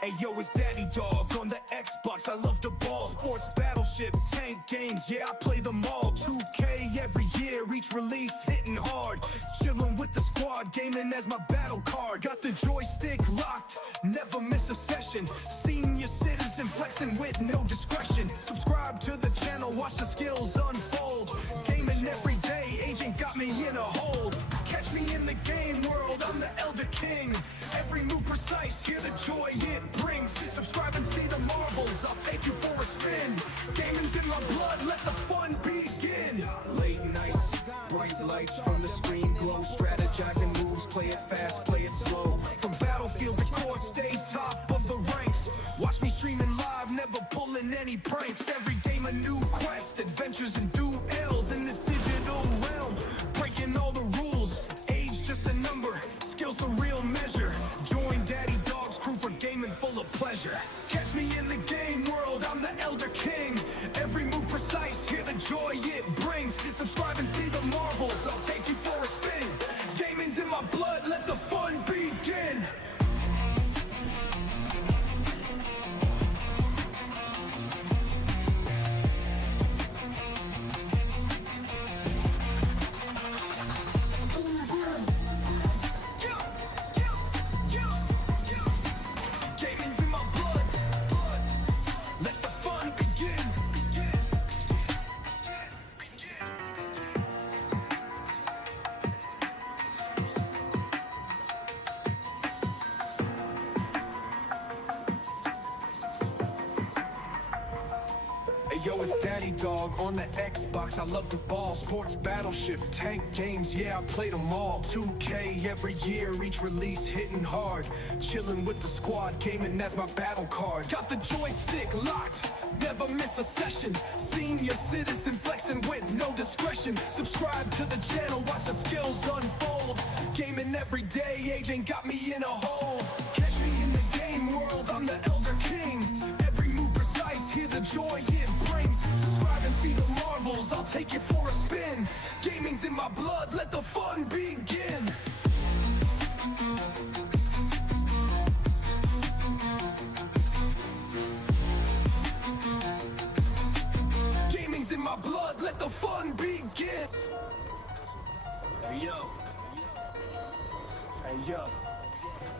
Hey yo, it's Daddy Dog on the Xbox. I love the ball. Sports, battleship, tank games. Yeah, I play them all. 2K every year, each release hitting hard. Chilling with the squad, gaming as my battle card. Got the joystick locked, never miss a session. Senior citizen flexing with no discretion. Subscribe to the channel, watch the skills unfold. Gaming every day, agent got me in a hold. Catch me in the game world, I'm the Elder King. Every move precise, hear the joy it brings. Subscribe and see the marvels, I'll take you for a spin. Gaming's in my blood, let the fun begin. Late nights, bright lights from the screen glow. Strategizing moves, play it fast, play it slow. From battlefield to court, stay top of the ranks. Watch me streaming live, never pulling any pranks. Every game a new quest, adventures and duels in this digital realm. Breaking all the rules, age just a number, skills the real measure. Join Daddy Dog's crew for gaming full of pleasure. Catch me in the game world, I'm the Elder King. Every move precise, hear the joy it brings. Subscribe and see the marvels, I'll take you for a spin. Gaming's in my blood, let the fun begin. Gaming's in my blood, let the fun begin. Hey yo, it's Daddy Dog on the Xbox. I love the ball. Sports, battleship, tank games. Yeah, I played them all. 2K every year, each release hitting hard. Chilling with the squad, gaming as my battle card. Got the joystick locked, never miss a session. Senior citizen flexing with no discretion. Subscribe to the channel, watch the skills unfold. Gaming every day, age ain't got me in a hole. Catch me in the game world, I'm the Elder King. Every move precise, hear the joy it brings. Subscribe and see the marvels, I'll take you for a spin. Gaming's in my blood, let the fun begin. Gaming's in my blood, let the fun begin. Hey yo. Hey yo.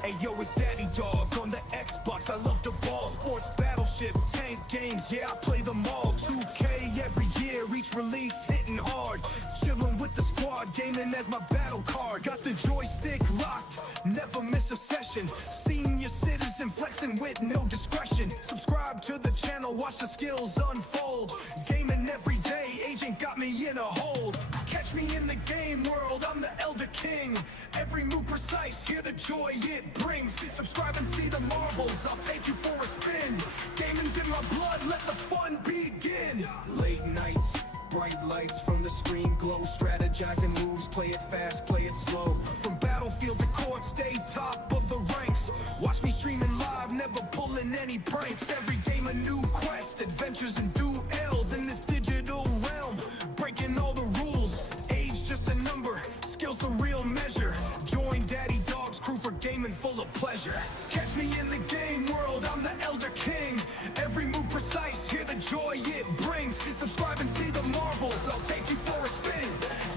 Hey yo, it's Daddy Dog on the Xbox. I love the ball. Sports, battleship, tank games. Yeah, I play them all. 2K every year, each release hitting hard. Chilling with the squad, gaming as my battle card. Got the joystick locked, never miss a session. Senior citizen flexing with no discretion. Subscribe to the channel, watch the skills unfold. Gaming every day, agent got me in a hold. Catch me in the game world, I'm the Elder King. Every Every move precise, hear the joy it brings. Subscribe and see the marvels, I'll take you for a spin. Gaming's in my blood, let the fun begin. Late nights, bright lights from the screen glow. Strategizing moves, play it fast, play it slow. From battlefield to court, stay top of the ranks. Watch me streaming live, never pulling any pranks. Every game a new quest, adventures and duels in this digital realm. Breaking all the rules, age just a number, skills the real measure. Join Daddy Dog's crew for gaming full of pleasure. Catch me in the game world, I'm the Elder King. Every move precise, hear the joy it brings. Subscribe and see the marvels, I'll take you for a spin.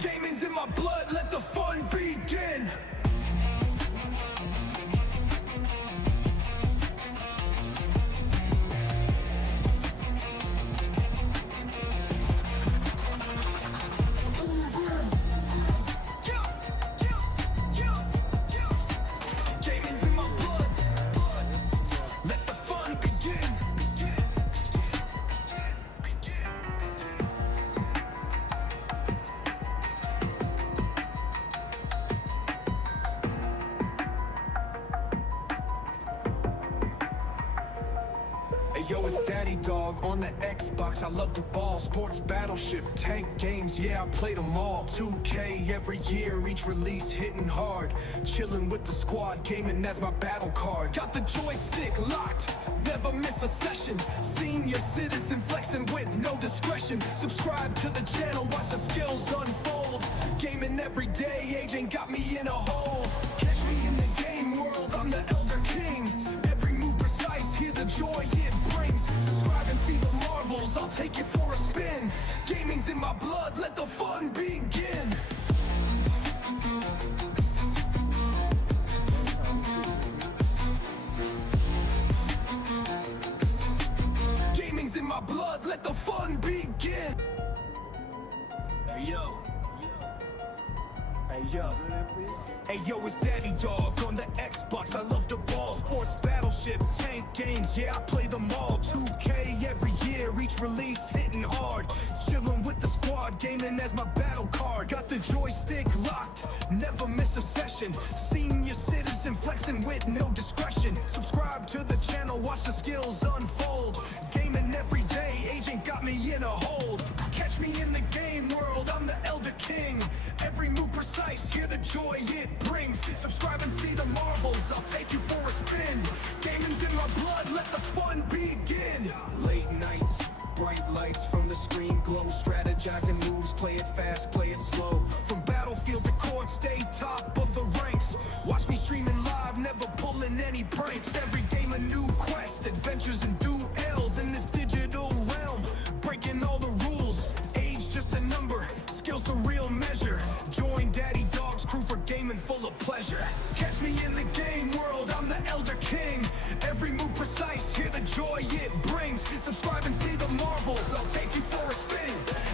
Gaming's in my blood, let the fun begin. Gaming's in my blood, let the fun begin. Hey yo, it's Daddy Dog on the Xbox. I love the ball, sports, battleship, tank games. Yeah, I played them all. 2K every year, each release hitting hard. Chilling with the squad, gaming as my battle card. Got the joystick locked, never miss a session. Senior citizen flexing with no discretion. Subscribe to the channel, watch the skills unfold. Gaming every day, age ain't got me in a hole. Catch me in the game world, I'm the Elder King. Every move precise, hear the joy it brings. Subscribe and see the marvels, I'll take you for a spin. Gaming's in my blood, let the fun begin. Gaming's in my blood, let the fun begin. Hey yo. Hey yo. Hey yo, it's Daddy Dog on the Xbox. I love the ball, sports, battleship, tank games. Yeah, I play them all. 2K every year, each release hitting hard. Chilling with the squad, gaming as my battle card. Got the joystick locked, never miss a session. Senior citizen flexing with no discretion. Subscribe to the channel, watch the skills unfold. Gaming every day, agent got me in a hold. Catch me in the game world, I'm the Elder King. Every move precise, hear the joy it brings. Subscribe and see the marvels, I'll take you for a spin. Gaming's in my blood, let the fun begin. Late nights, bright lights from the screen glow. Strategizing moves, play it fast, play it slow. From battlefield to court, stay top of the ranks. Watch me streaming live, never pulling any pranks. Every game a new quest, adventures and duels in this digital realm. Breaking all the rules, age just a number, skills the real measure. Join Daddy Dog's crew for gaming full of pleasure. Catch me in the game world, I'm the Elder King. Every move precise, hear the joy it brings. Subscribe and see the marvels, I'll take you for a spin.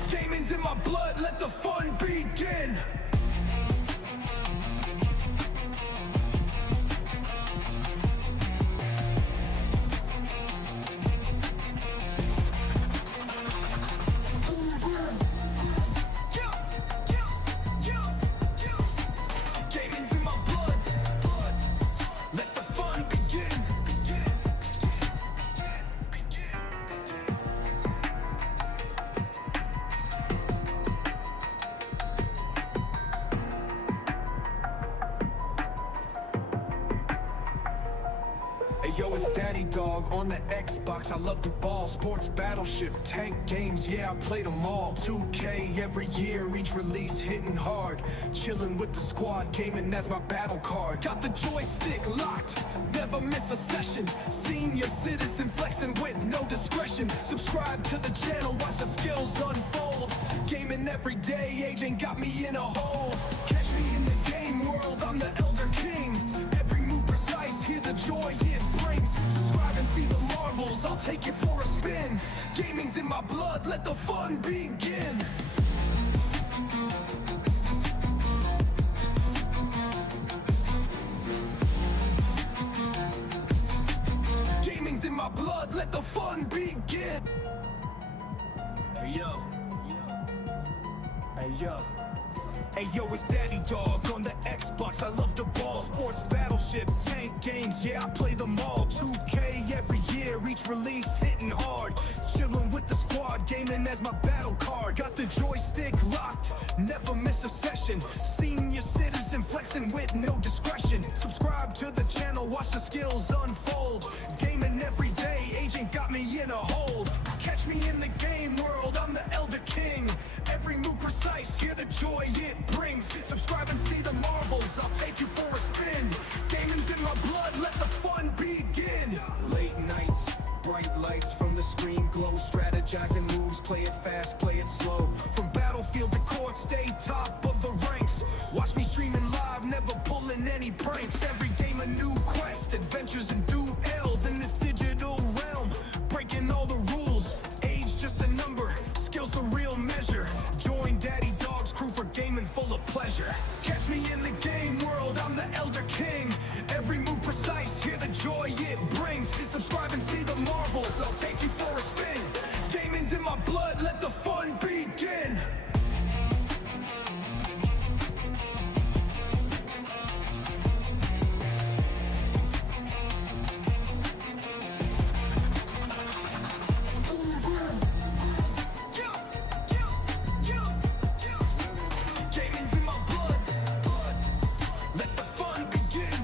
Gaming's in my blood, let the fun begin. Gaming's in my blood, let the fun begin. Hey yo, it's Daddy Dog on the Xbox. I love the ball, sports, battleship, tank games. Yeah, I played them all. 2K every year, each release hitting hard. Chilling with the squad, gaming as my battle card. Got the joystick locked, never miss a session. Senior citizen flexing with no discretion. Subscribe to the channel, watch the skills unfold. Gaming every day, age ain't got me in a hole. Catch me in the game world, I'm the Elder King. Every move precise, hear the joy it brings. Subscribe and see the marvels, I'll take you for a spin. Gaming's in my blood, let the fun begin. Gaming's in my blood, let the fun begin. Hey yo. Hey yo. Ayo, it's Daddy Dog on the Xbox. I love the ball. Sports, battleship, tank games. Yeah, I play them all. 2K every year, each release hitting hard. Chilling with the squad, gaming as my battle card. Got the joystick locked, never miss a session. Senior citizen flexing with no discretion. Subscribe to the channel, watch the skills unfold. Gaming every day, agent got me in a hold. Catch me in the game world, I'm the Elder King. Every move precise, hear the joy it brings. Subscribe and see the marvels, I'll take you for a spin. Gaming's in my blood, let the fun begin. Late nights, bright lights from the screen glow. Strategizing moves, play it fast, play it slow. From battlefield to court, stay top of the ranks. Watch me streaming live, never pulling any pranks. Every game a new quest, adventures and duels in this digital realm. Breaking all the rules, age just a number, skills the real measure. Join Daddy Dog's crew for gaming full of pleasure. Catch me in the game world, I'm the Elder King. Every move precise, hear the joy it brings. Subscribe and see the marvels, I'll take you for a spin. Gaming's in my blood, let the fun begin. Gaming's in my blood, let the fun begin.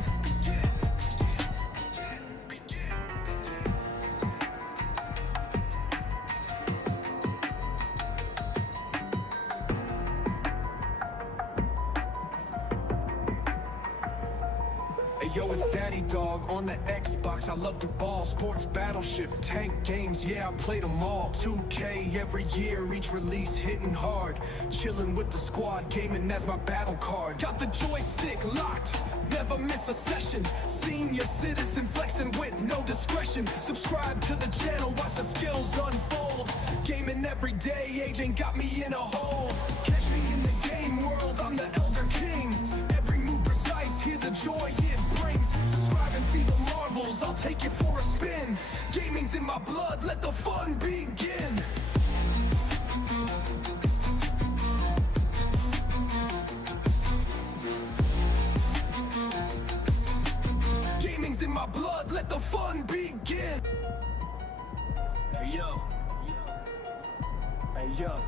Ayo, it's Daddy Dog on the Xbox. I love the ball. Sports, battleship, tank games. Yeah, I played them all. 2K every year, each release hitting hard. Chilling with the squad, gaming as my battle card. Got the joystick locked, never miss a session. Senior citizen flexing with no discretion. Subscribe to the channel, watch the skills unfold. Gaming every day, agent got me in a hole. Catch me in the game world, I'm the Elder King. Every move precise, hear the joy it brings. Subscribe and see the marvels, I'll take you for a spin. Gaming's in my blood, let the fun begin. Gaming's in my blood, let the fun begin. Hey yo. Hey yo.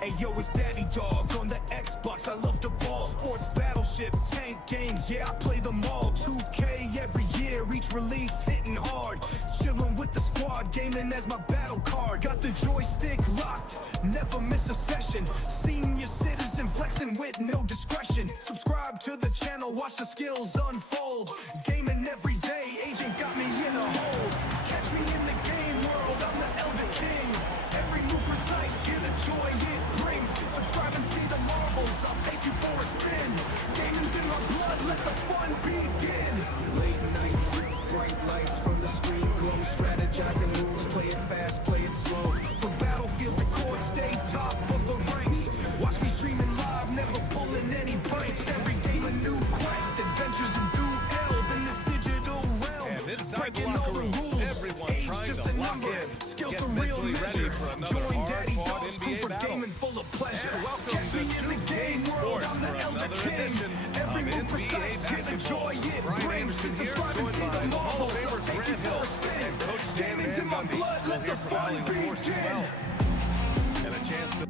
Hey yo, it's Daddy Dog on the Xbox. I love the ball. Sports, battleship, tank games. Yeah, I play them all. 2K every year, each release hitting hard. Chilling with the squad, gaming as my battle card. Got the joystick locked, never miss a session. Senior citizen flexing with no discretion. Subscribe to the channel, watch the skills unfold. Gaming every day, agent got me in a hole. Catch me in the game world, I'm the Elder King. Every move precise, hear the joy it brings. Subscribe and see the marvels, I'll take you for a spin. Gaming's in my blood, let the fun begin. Late nights, bright lights from the screen glow. Strategizing moves, play it fast, play it slow. From battlefield to court, stay top of the ranks. Watch me streaming live, never pulling any pranks. Every game a new quest, adventures and duels in this digital realm. Breaking all the rules, age just a number, skills the real measure. Join Daddy Dog's crew for gaming full of pleasure. Catch me in the game world, I'm the Elder King. Every move precise, hear the joy it brings. Subscribe and see the marvels, I'll take you for a spin. Gaming's in my blood, let the fun begin. And a chance to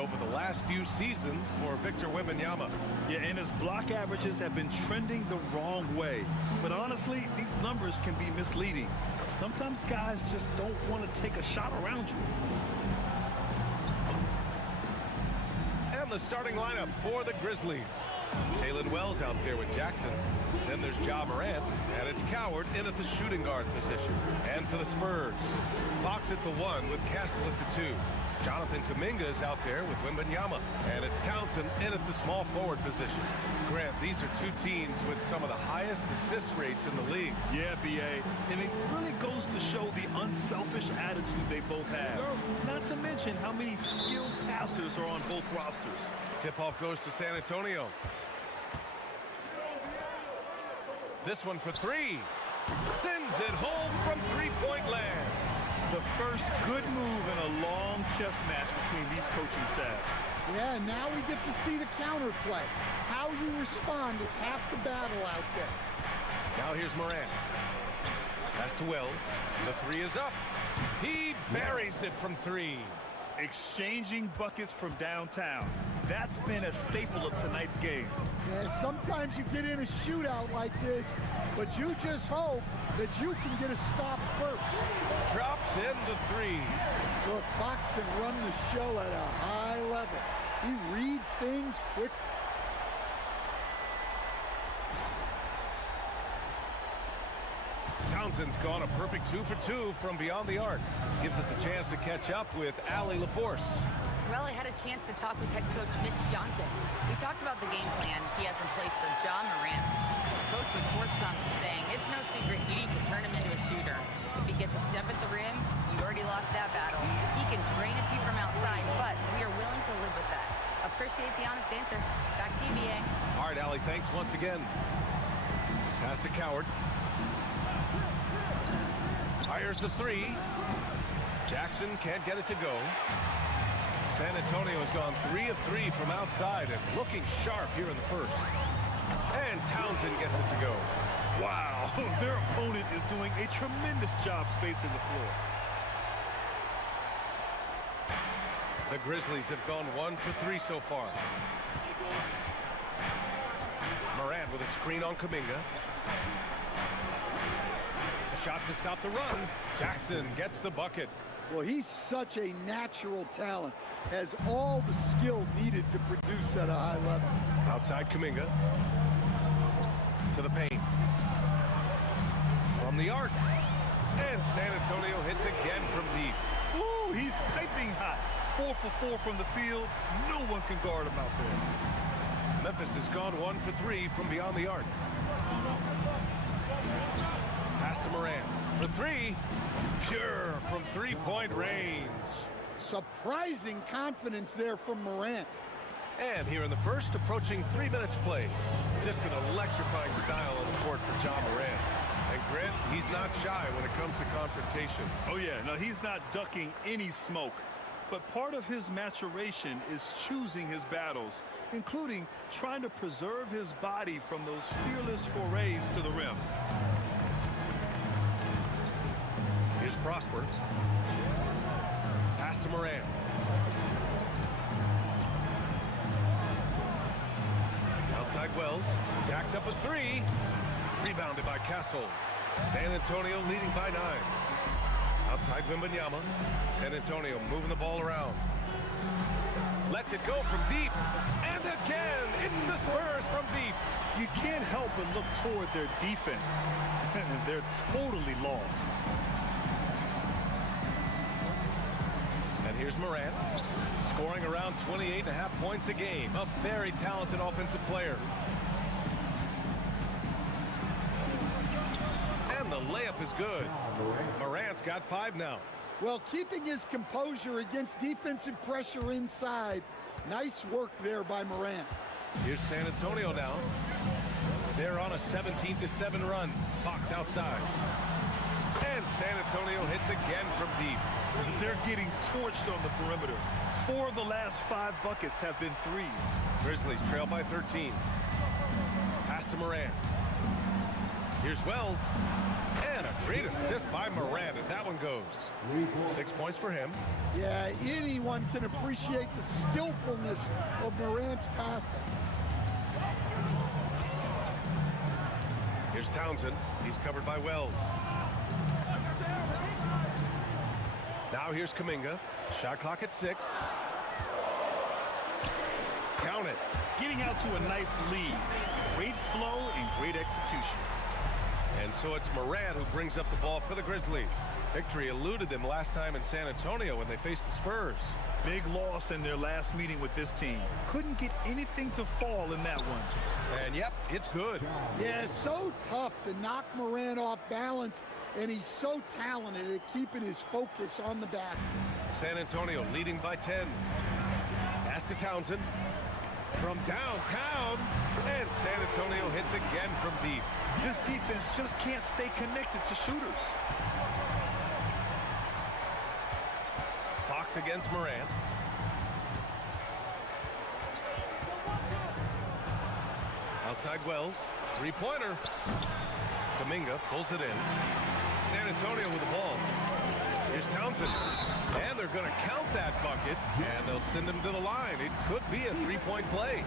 over the last few seasons for Victor Wembanyama. Yeah, and his block averages have been trending the wrong way. But honestly, these numbers can be misleading. Sometimes guys just don't want to take a shot around you. And the starting lineup for the Grizzlies. Jalen Wells out there with Jackson. Then there's Ja Morant, and it's Coward in at the shooting guard position. And for the Spurs, Fox at the 1 with Castle at the 2. Jonathan Kuminga is out there with Wembanyama, and it's Townsend in at the small forward position. Grant, these are two teams with some of the highest assist rates in the league. Yeah, B.A., and it really goes to show the unselfish attitude they both have. Not to mention how many skilled passers are on both rosters. Tip-off goes to San Antonio. This one for three. Sends it home from three-point land. The first good move in a long chess match between these coaching staffs. Yeah, now we get to see the counter play. How you respond is half the battle out there. Now here's Morant. Pass to Wells. The three is up. He buries it from three. Exchanging buckets from downtown. That's been a staple of tonight's game. Yeah, sometimes you get in a shootout like this, but you just hope that you can get a stop first. Drops in the three. Look, Fox can run the show at a high level. He reads things quick. Townsend's gone a perfect 2 for 2 from beyond the arc. Gives us a chance to catch up with Allie LaForce. Well, I had a chance to talk with head coach Mitch Johnson. We talked about the game plan he has in place for John Morant. Coach was forthcoming, saying it's no secret you need to turn him into a shooter. If he gets a step at the rim, you already lost that battle. He can drain a few from outside, but we are willing to live with that. Appreciate the honest answer. Back to you, BA. All right, Allie, thanks once again. Pass to Coward. Fires the three. Jackson can't get it to go. San Antonio has gone 3 of 3 from outside and looking sharp here in the first. And Townsend gets it to go. Wow, their opponent is doing a tremendous job spacing the floor. The Grizzlies have gone 1 for 3 so far. Morant with a screen on Kuminga. Shot to stop the run. Jackson gets the bucket. Well, he's such a natural talent. Has all the skill needed to produce at a high level. Outside Kuminga. To the paint. From the arc. And San Antonio hits again from deep. Ooh, he's piping hot. 4 for 4 from the field. No one can guard him out there. Memphis has gone 1 for 3 from beyond the arc. Pass to Morant. For three. Pure from three-point range. Surprising confidence there from Morant. And here in the first, approaching 3 minutes played. Just an electrifying style on the court for John Morant. And Grant, he's not shy when it comes to confrontation. Oh yeah, no, he's not ducking any smoke. But part of his maturation is choosing his battles, including trying to preserve his body from those fearless forays to the rim. Here's Prosper. Pass to Morant. Outside Wells. Jacks up a three. Rebounded by Castle. San Antonio leading by 9. Outside Wembanyama. San Antonio moving the ball around. Lets it go from deep. And again, it's the Spurs from deep. You can't help but look toward their defense. They're totally lost. And here's Morant, scoring around 28.5 points a game. A very talented offensive player. And the layup is good. Morant's got 5 now. Well, keeping his composure against defensive pressure inside. Nice work there by Morant. Here's San Antonio now. They're on a 17-7 run. Fox outside. And San Antonio hits again from deep. They're getting torched on the perimeter. 4 of the last 5 buckets have been threes. Grizzlies trail by 13. Pass to Morant. Here's Wells. And a great assist by Morant as that one goes. 6 points for him. Yeah, anyone can appreciate the skillfulness of Morant's passing. Here's Townsend. He's covered by Wells. Now here's Kuminga. Shot clock at 6. Count it. Getting out to a nice lead. Great flow and great execution. And so it's Morant who brings up the ball for the Grizzlies. Victory eluded them last time in San Antonio when they faced the Spurs. Big loss in their last meeting with this team. Couldn't get anything to fall in that one. And yep, it's good. Yeah, so tough to knock Morant off balance, and he's so talented at keeping his focus on the basket. San Antonio leading by 10. Pass to Townsend. From downtown, and San Antonio hits again from deep. This defense just can't stay connected to shooters. Fox against Morant. outside Wells. Three-pointer. Kuminga pulls it in. San Antonio with the ball. Here's Townsend. And they're going to count that bucket, and they'll send him to the line. It could be a three-point play.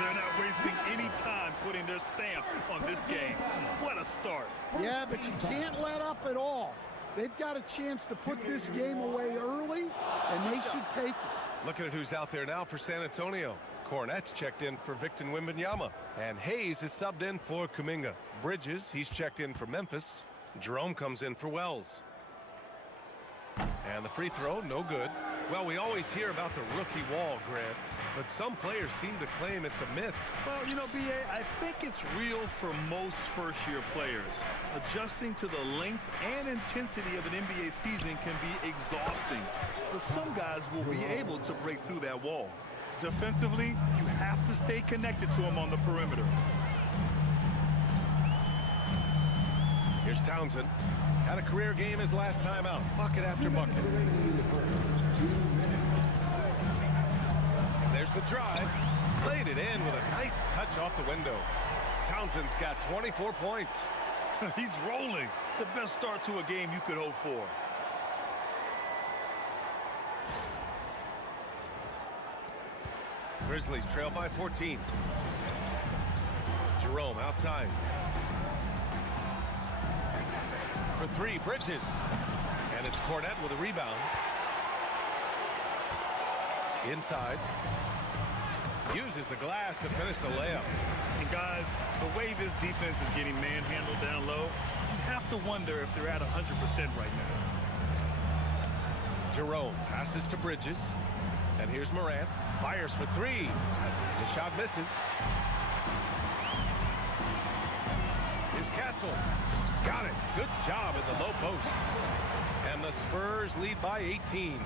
They're not wasting any time putting their stamp on this game. What a start. Yeah, but you can't let up at all. They've got a chance to put this game away early, and they should take it. Looking at who's out there now for San Antonio. Cornette's checked in for Victor Wembanyama. And Hayes is subbed in for Kuminga. Bridges, he's checked in for Memphis. Jerome comes in for Wells. And the free throw, no good. Well, we always hear about the rookie wall, Grant, but some players seem to claim it's a myth. Well, you know, B.A., I think it's real for most first-year players. Adjusting to the length and intensity of an NBA season can be exhausting, but some guys will be able to break through that wall. Defensively, you have to stay connected to him on the perimeter. Here's Townsend. Had a career game his last time out. Bucket after bucket. And there's the drive. Laid it in with a nice touch off the window. Townsend's got 24 points. He's rolling. The best start to a game you could hope for. Grizzlies trail by 14. Jerome outside. For three, Bridges. And it's Cornette with a rebound. Inside. Uses the glass to finish the layup. And guys, the way this defense is getting manhandled down low, you have to wonder if they're at 100% right now. Jerome passes to Bridges. And here's Morant. Fires for three. The shot misses. Here's Castle. Got it. Good job in the low post. And the Spurs lead by 18.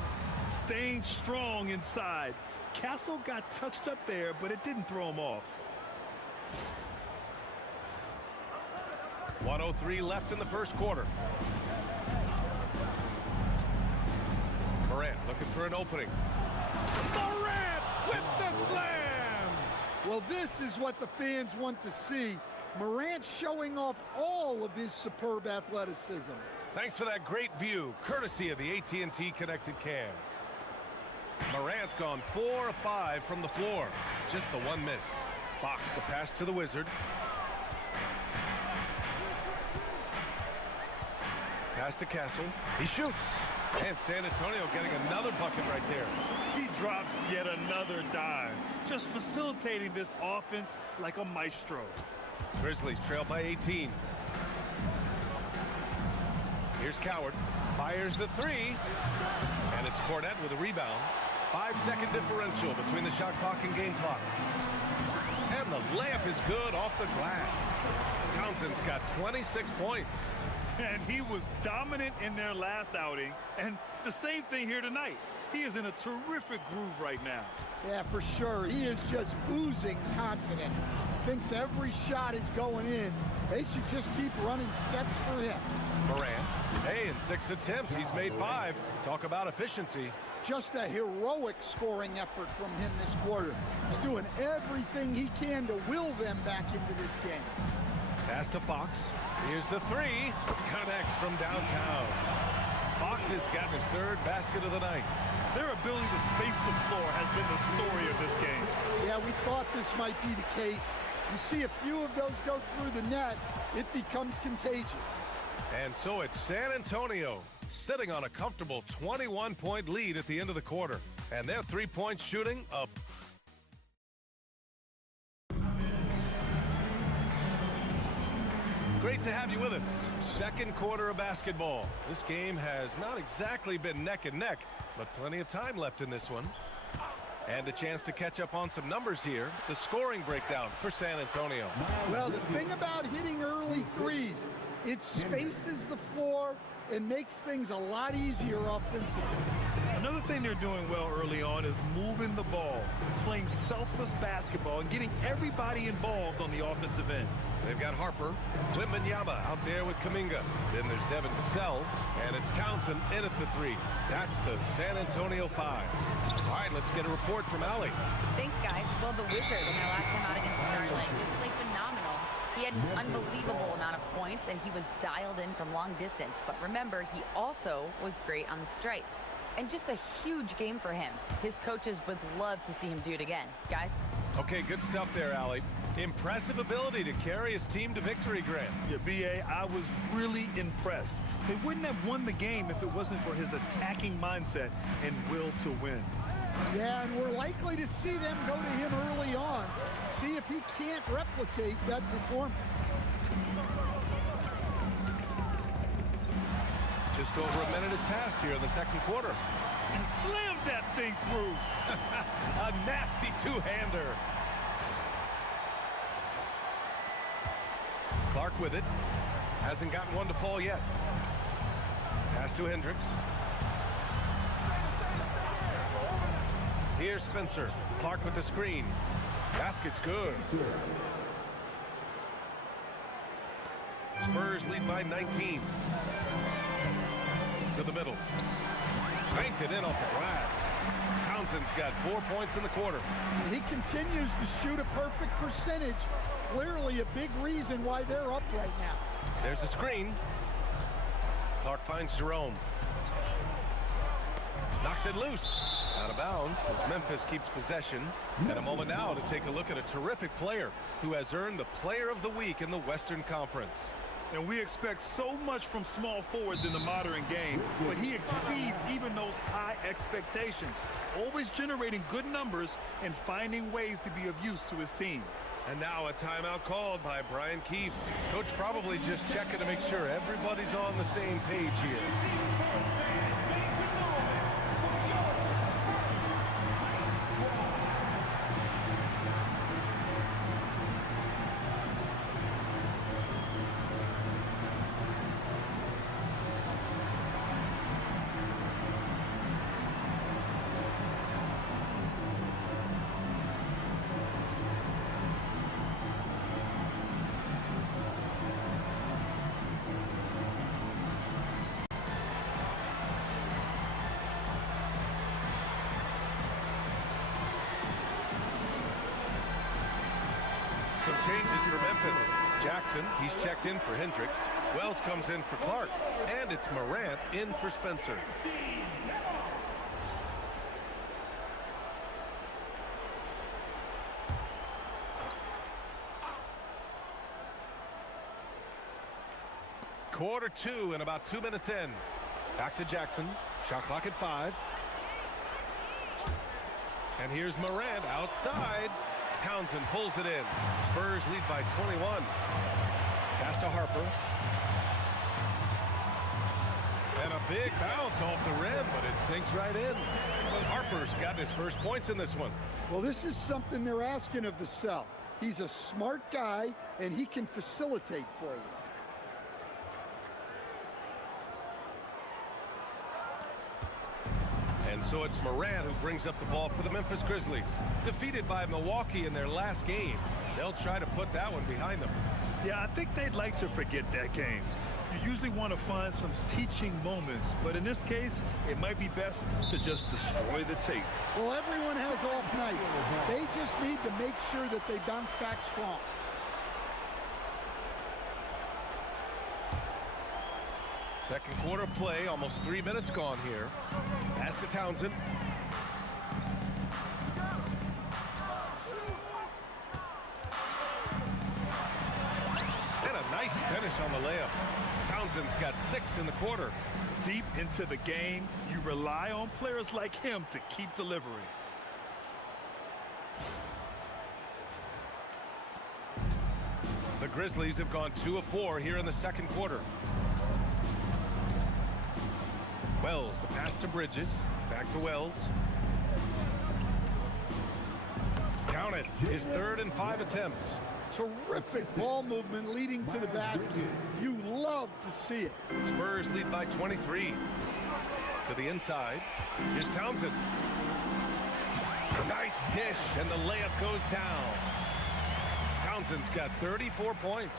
Staying strong inside. Castle got touched up there, but it didn't throw him off. 1:03 left in the first quarter. Morant looking for an opening. Morant with the slam! Well, this is what the fans want to see. Morant showing off all of his superb athleticism. Thanks for that great view, courtesy of the AT&T Connected Cam. Morant's gone 4 of 5 from the floor. Just the one miss. Fox the pass to the Wizard. Pass to Castle. He shoots. And San Antonio getting another bucket right there. He drops yet another dive. Just facilitating this offense like a maestro. Grizzlies trail by 18. Here's Coward. Fires the three. And it's Cornette with a rebound. 5-second differential between the shot clock and game clock. And the layup is good off the glass. Townsend's got 26 points. And he was dominant in their last outing. And the same thing here tonight. He is in a terrific groove right now. Yeah, for sure. He is just oozing confidence. Thinks every shot is going in. They should just keep running sets for him. Morant. Hey, in 6 attempts, he's made 5. Talk about efficiency. Just a heroic scoring effort from him this quarter. He's doing everything he can to will them back into this game. Pass to Fox. Here's the three. Connects from downtown. Fox has gotten his 3rd basket of the night. Their ability to space the floor has been the story of this game. Yeah, we thought this might be the case. You see a few of those go through the net, it becomes contagious. And so it's San Antonio sitting on a comfortable 21-point lead at the end of the quarter. And their three-point shooting up. Great to have you with us. Second quarter of basketball. This game has not exactly been neck and neck, but plenty of time left in this one. And a chance to catch up on some numbers here. The scoring breakdown for San Antonio. Well, the thing about hitting early threes, it spaces the floor and makes things a lot easier offensively. Another thing they're doing well early on is moving the ball, playing selfless basketball, and getting everybody involved on the offensive end. They've got Harper, Wembanyama out there with Kuminga. Then there's Devin Vassell, and it's Townsend in at the 3. That's the San Antonio 5. All right, let's get a report from Allie. Thanks, guys. Well, the Wizard in their last time out against Charlotte just played phenomenal. He had an unbelievable amount of points, and he was dialed in from long distance. But remember, he also was great on the stripe. And just a huge game for him. His coaches would love to see him do it again. Guys? Okay, good stuff there, Allie. Impressive ability to carry his team to victory, Grant. Yeah, B.A., I was really impressed. They wouldn't have won the game if it wasn't for his attacking mindset and will to win. Yeah, and we're likely to see them go to him early on. See if he can't replicate that performance. Just over a minute has passed here in the second quarter. And slammed that thing through. A nasty two-hander. Clark with it. Hasn't gotten one to fall yet. Pass to Hendricks. Here's Spencer. Clark with the screen. Basket's good. Spurs lead by 19. To the middle. Banked it in off the glass. Townsend's got 4 points in the quarter. He continues to shoot a perfect percentage. Clearly a big reason why they're up right now. There's a screen. Clark finds Jerome. Knocks it loose. Out of bounds as Memphis keeps possession. And a moment now to take a look at a terrific player who has earned the Player of the Week in the Western Conference. And we expect so much from small forwards in the modern game, but he exceeds even those high expectations, always generating good numbers and finding ways to be of use to his team. And now a timeout called by Brian Keefe. Coach probably just checking to make sure everybody's on the same page here. Some changes for Memphis. Jackson, he's checked in for Hendricks. Wells comes in for Clark. And it's Morant in for Spencer. Quarter 2 and about 2 minutes in. Back to Jackson. Shot clock at 5. And here's Morant outside. Townsend pulls it in. Spurs lead by 21. Pass to Harper. And a big bounce off the rim, but it sinks right in. Harper's got his first points in this one. Well, this is something they're asking of Vassell. He's a smart guy, and he can facilitate for you. And so it's Morant who brings up the ball for the Memphis Grizzlies. Defeated by Milwaukee in their last game. They'll try to put that one behind them. Yeah, I think they'd like to forget that game. You usually want to find some teaching moments, but in this case, it might be best to just destroy the tape. Well, everyone has off nights. They just need to make sure that they bounce back strong. Second quarter play, almost 3 minutes gone here. Pass to Townsend. And a nice finish on the layup. Townsend's got 6 in the quarter. Deep into the game, you rely on players like him to keep delivering. The Grizzlies have gone 2 of 4 here in the second quarter. Wells, the pass to Bridges. Back to Wells. Count it. His 3rd and 5 attempts. Terrific ball movement leading to the basket. You love to see it. Spurs lead by 23. To the inside. Here's Townsend. Nice dish, and the layup goes down. Townsend Townsend's got 34 points.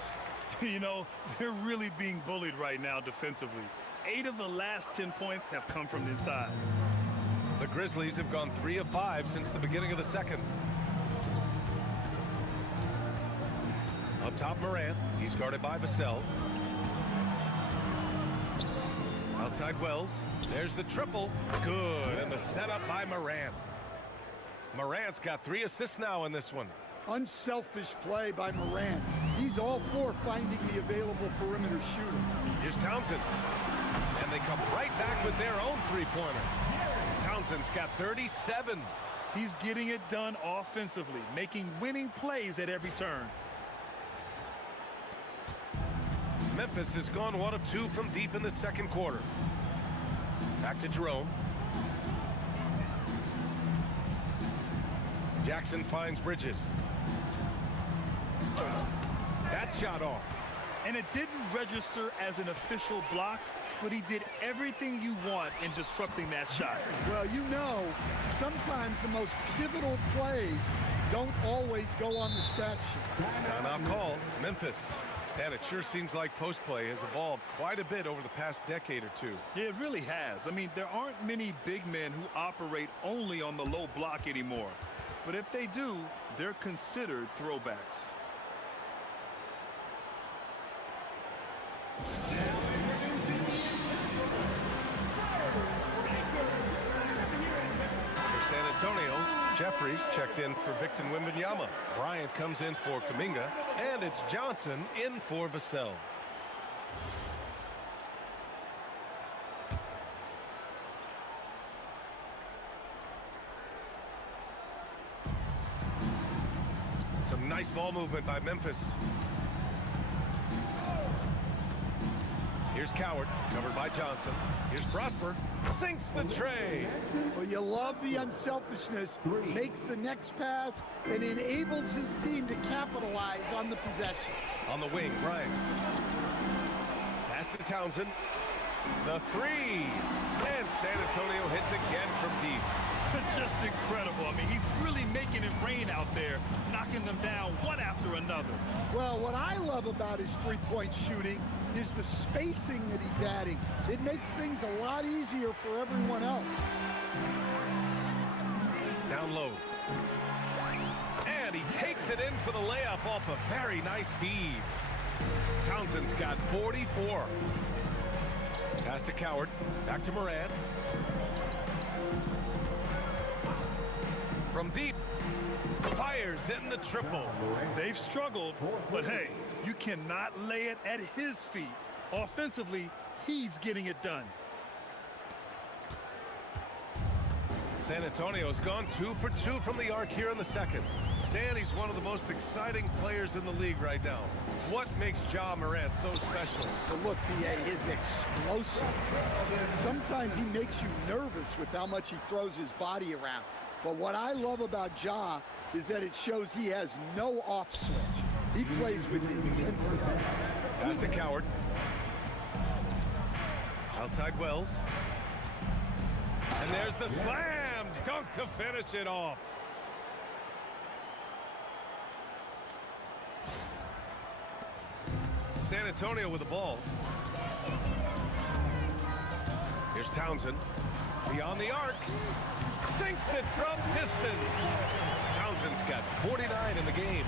You know, they're really being bullied right now defensively. 8 of the last 10 points have come from inside. The Grizzlies have gone 3 of 5 since the beginning of the second. Up top, Morant. He's guarded by Vassell. Outside Wells. There's the triple. Good. And the setup by Morant. Morant's got 3 assists now in this one. Unselfish play by Morant. He's all for finding the available perimeter shooter. Here's Townsend. And they come right back with their own three-pointer. Townsend's got 37. He's getting it done offensively, making winning plays at every turn. Memphis has gone 1 of 2 from deep in the second quarter. Back to Jerome. Jackson finds Bridges. That shot off. And it didn't register as an official block, but he did everything you want in disrupting that shot. Well, you know, sometimes the most pivotal plays don't always go on the stat sheet. Timeout call, Memphis. And it sure seems like post play has evolved quite a bit over the past decade or two. Yeah, it really has. I mean, there aren't many big men who operate only on the low block anymore. But if they do, they're considered throwbacks. For San Antonio, Jeffries checked in for Victor Wembanyama. Bryant comes in for Kuminga, and it's Johnson in for Vassell. Some nice ball movement by Memphis. Here's Coward, covered by Johnson. Here's Prosper, sinks the tray. Well, you love the unselfishness, makes the next pass, and enables his team to capitalize on the possession. On the wing, Bryant. Pass to Townsend. The three. And San Antonio hits again from deep. Just incredible. I mean, he's really making it rain out there, knocking them down one after another. Well, what I love about his three-point shooting is the spacing that he's adding. It makes things a lot easier for everyone else. Down low. And he takes it in for the layup off a very nice feed. Townsend's got 44. Pass to Coward. Back to Morant. From deep. Fires in the triple. They've struggled, but hey, you cannot lay it at his feet. Offensively, he's getting it done. San Antonio's gone 2 for 2 from the arc here in the second. Stan, he's one of the most exciting players in the league right now. What makes Ja Morant so special? But look, B.A. is explosive. Sometimes he makes you nervous with how much he throws his body around. But what I love about Ja is that it shows he has no off switch. He plays with intensity. Pass to Coward. Outside Wells. And there's the slam dunk to finish it off. San Antonio with the ball. Here's Townsend. Beyond the arc. Sinks it from distance. Townsend's got 49 in the game.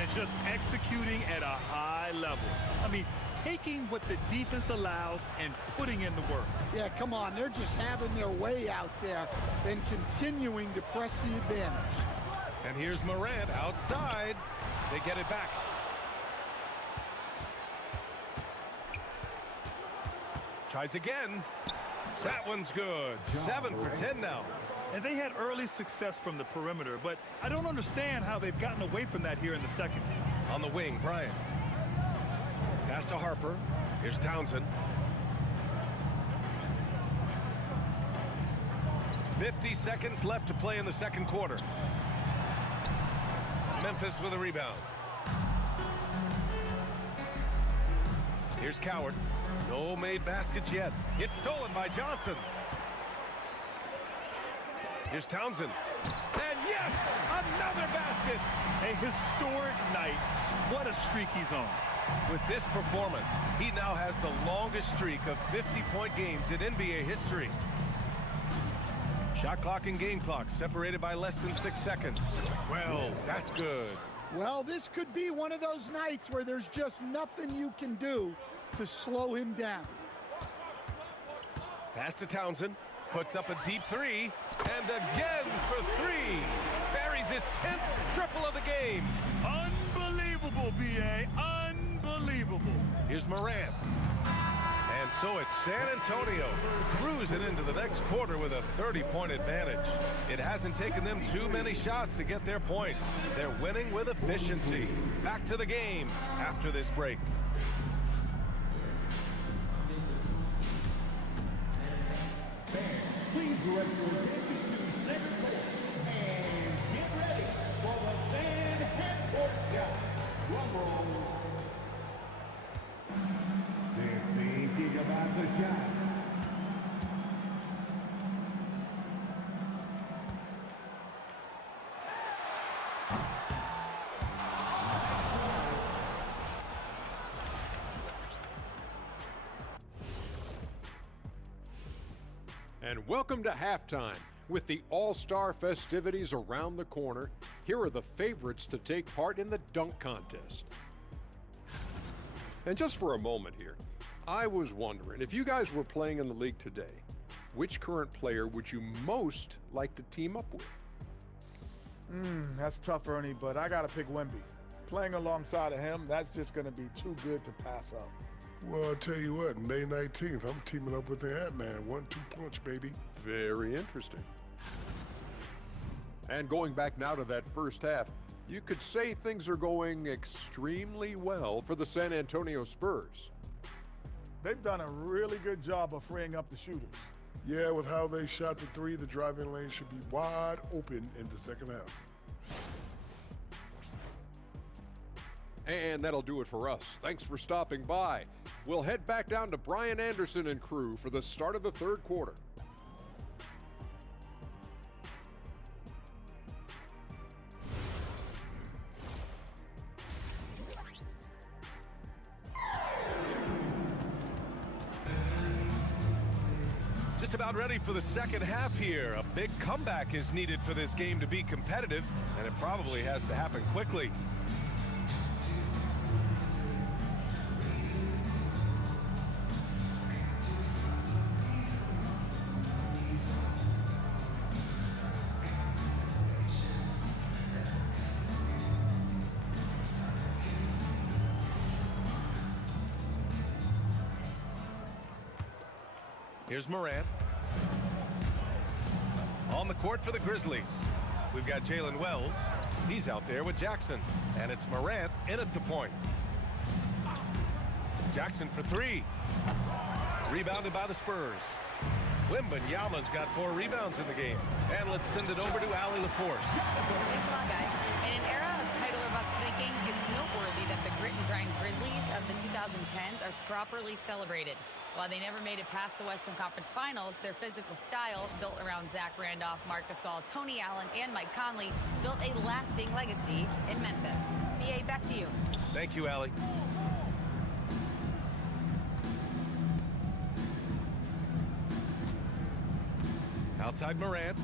And just executing at a high level. I mean, taking what the defense allows and putting in the work. Yeah, come on. They're just having their way out there and continuing to press the advantage. And here's Morant outside. They get it back. Tries again. That one's good. 7 for 10 now. And they had early success from the perimeter, but I don't understand how they've gotten away from that here in the second. On the wing, Bryant. Pass to Harper. Here's Townsend. 50 seconds left to play in the second quarter. Memphis with a rebound. Here's Coward. No made baskets yet. It's stolen by Johnson. Here's Townsend. And yes, another basket. A historic night. What a streak he's on. With this performance, he now has the longest streak of 50-point games in NBA history. Shot clock and game clock separated by less than 6 seconds. Wells, that's good. Well, this could be one of those nights where there's just nothing you can do to slow him down. Pass to Townsend, puts up a deep three, and again for three. Buries his 10th triple of the game. Unbelievable, B.A. Unbelievable. Here's Morant. And so it's San Antonio cruising into the next quarter with a 30-point advantage. It hasn't taken them too many shots to get their points. They're winning with efficiency. Back to the game after this break. Please direct your attention to center court and get ready for the fan half-court shot. Drum roll. They're thinking about the shot. And welcome to halftime. With the All-Star festivities around the corner, here are the favorites to take part in the dunk contest. And just for a moment here, I was wondering, if you guys were playing in the league today, which current player would you most like to team up with? That's tough, Ernie, but I got to pick Wemby. Playing alongside of him, that's just going to be too good to pass up. Well, I'll tell you what, May 19th, I'm teaming up with the Ant-Man. 1-2 punch, baby. Very interesting. And going back now to that first half, you could say things are going extremely well for the San Antonio Spurs. They've done a really good job of freeing up the shooters. Yeah, with how they shot the three, the driving lane should be wide open in the second half. And that'll do it for us. Thanks for stopping by. We'll head back down to Brian Anderson and crew for the start of the third quarter. Just about ready for the second half here. A big comeback is needed for this game to be competitive, and it probably has to happen quickly. Here's Morant. On the court for the Grizzlies. We've got Jalen Wells. He's out there with Jackson. And it's Morant in at the point. Jackson for three. Rebounded by the Spurs. Wembanyama's got 4 rebounds in the game. And let's send it over to Allie LaForce. Thanks a lot, guys. In an era of title or bust thinking, it's noteworthy that the grit and grind Grizzlies of the 2010s are properly celebrated. While they never made it past the Western Conference Finals, their physical style, built around Zach Randolph, Marc Gasol, Tony Allen, and Mike Conley, built a lasting legacy in Memphis. B.A., back to you. Thank you, Allie. Outside Morant.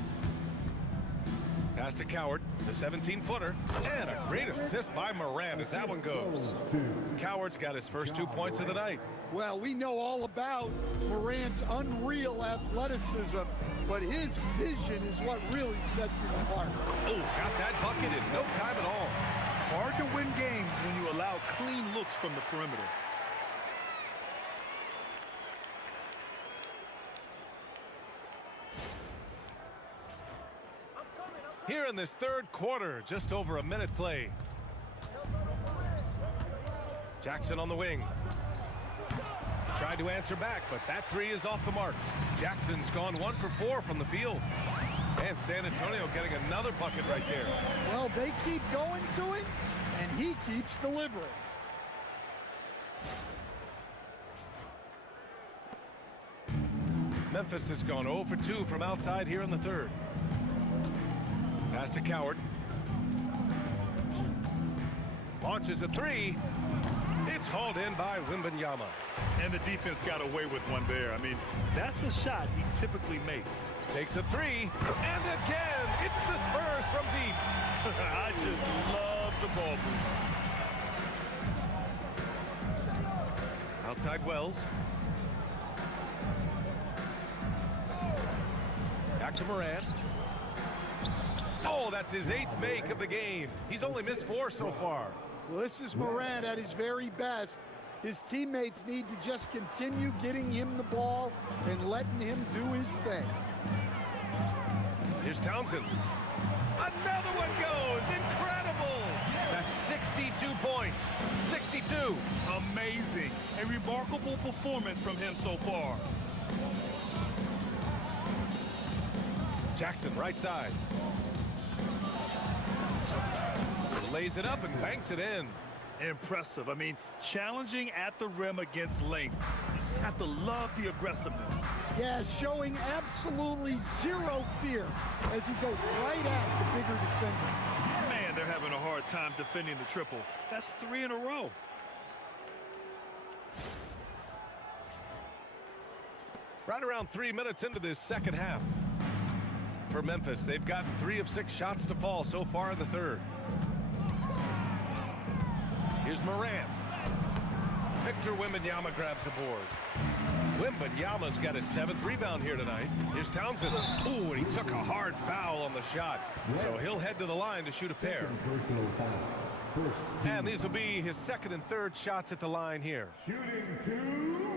Pass to Coward, the 17-footer, and a great assist by Morant as that one goes. Coward's got his first 2 points of the night. Well, we know all about Morant's unreal athleticism, but his vision is what really sets him apart. Oh, got that bucket in no time at all. Hard to win games when you allow clean looks from the perimeter. Here in this third quarter, just over a minute play. Jackson on the wing. Tried to answer back, but that three is off the mark. Jackson's gone 1 for 4 from the field. And San Antonio getting another bucket right there. Well, they keep going to it, and he keeps delivering. Memphis has gone 0 for 2 from outside here in the third. Pass to Coward. Launches a three. It's hauled in by Wembanyama. And the defense got away with one there. I mean, that's a shot he typically makes. Takes a three. And again, it's the Spurs from deep. I just love the ball move. Outside Wells. Back to Morant. Oh, that's his 8th make of the game. He's only missed 4 so far. Well, this is Morant at his very best. His teammates need to just continue getting him the ball and letting him do his thing. Here's Townsend. Another one goes. Incredible. That's 62 points. 62. Amazing. A remarkable performance from him so far. Jackson, right side. Lays it up and banks it in. Impressive. I mean, challenging at the rim against length. You just have to love the aggressiveness. Yeah, showing absolutely zero fear as he goes right at the bigger defender. Man, they're having a hard time defending the triple. That's 3 in a row. Right around 3 minutes into this second half. For Memphis, they've gotten 3 of 6 shots to fall so far in the third. Here's Morant. Victor Wembanyama grabs the board. Wembanyama's got his 7th rebound here tonight. Here's Townsend. Ooh, and he took a hard foul on the shot. So he'll head to the line to shoot a pair. And these will be his 2nd and 3rd shots at the line here. Shooting 2.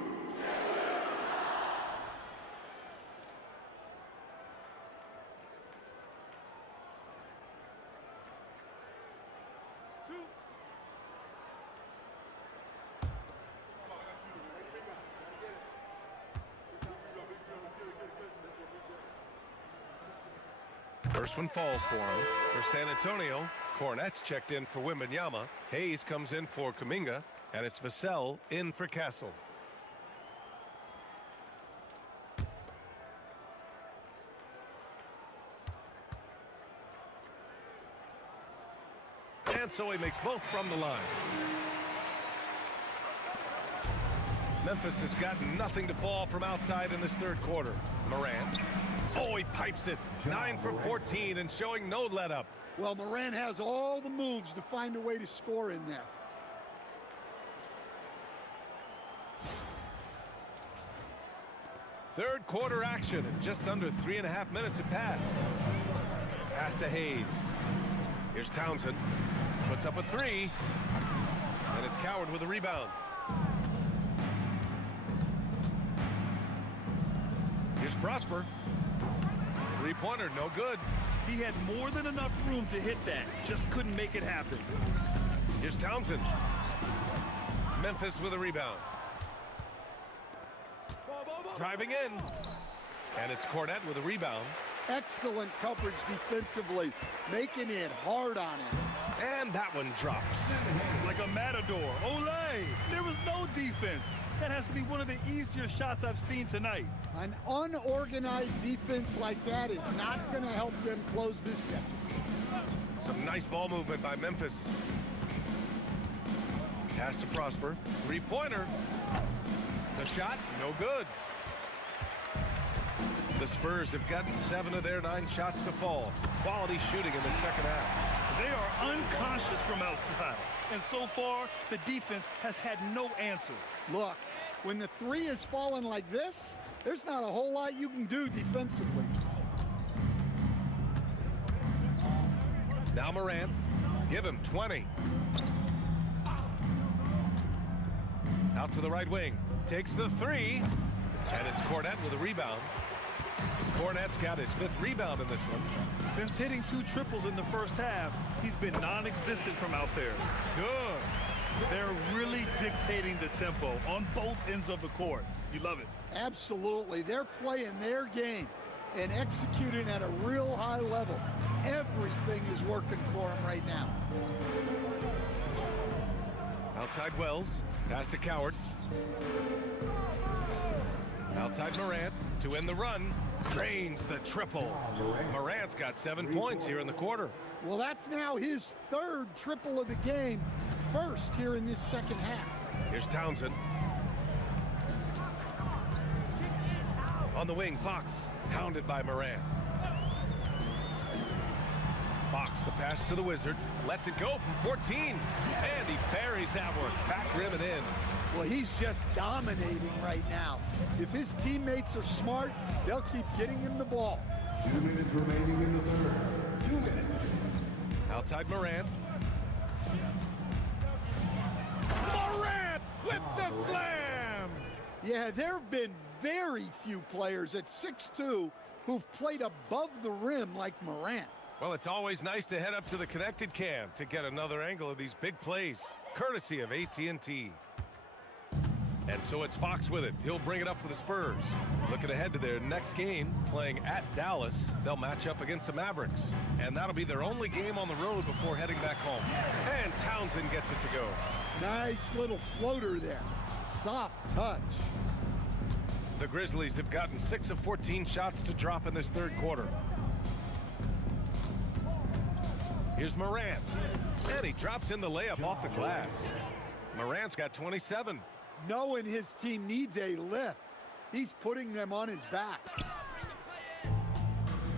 First one falls for him. For San Antonio, Cornette's checked in for Wembanyama. Hayes comes in for Kuminga, and it's Vassell in for Castle. And so he makes both from the line. Memphis has gotten nothing to fall from outside in this third quarter. Morant. Oh, he pipes it. 9 for 14 and showing no let up. Well, Morant has all the moves to find a way to score in there. Third quarter action, and just under 3.5 minutes have passed. Pass to Hayes. Here's Townsend. Puts up a 3. And it's Coward with a rebound. Here's Prosper. Three-pointer, no good. He had more than enough room to hit that. Just couldn't make it happen. Here's Townsend. Memphis with a rebound. Driving in. And it's Cornette with a rebound. Excellent coverage defensively, making it hard on him. And that one drops. Like a matador. Olay! There was no defense. That has to be one of the easier shots I've seen tonight. An unorganized defense like that is not going to help them close this deficit. Some nice ball movement by Memphis. Pass to Prosper. Three-pointer. The shot, no good. The Spurs have gotten 7 of their 9 shots to fall. Quality shooting in the second half. They are unconscious from outside. And so far, the defense has had no answer. Look, when the 3 is falling like this, there's not a whole lot you can do defensively. Now Morant. Give him 20. Out to the right wing. Takes the 3. And it's Cornette with a rebound. Cornette's got his 5th rebound in this one. Since hitting 2 triples in the first half, he's been non-existent from out there. Good. They're really dictating the tempo on both ends of the court. You love it. Absolutely. They're playing their game and executing at a real high level. Everything is working for them right now. Outside Wells. Pass to Coward. Outside Morant to end the run. Drains the triple. Morant's got 7 points here in the quarter. Well, that's now his third triple of the game. First here in this second half. Here's Townsend. On the wing, Fox. Hounded by Morant. Fox, the pass to the Wizard. Lets it go from 14. And he buries that one. Back rim and in. Well, he's just dominating right now. If his teammates are smart, they'll keep getting him the ball. 2 minutes remaining in the third. 2 minutes. Outside Morant. Morant with the slam! Yeah, there have been very few players at 6'2" who've played above the rim like Morant. Well, it's always nice to head up to the connected cam to get another angle of these big plays, courtesy of AT&T. And so it's Fox with it. He'll bring it up for the Spurs. Looking ahead to their next game, playing at Dallas. They'll match up against the Mavericks. And that'll be their only game on the road before heading back home. And Townsend gets it to go. Nice little floater there. Soft touch. The Grizzlies have gotten 6 of 14 shots to drop in this third quarter. Here's Morant. And he drops in the layup off the glass. Morant's got 27. Knowing his team needs a lift, he's putting them on his back.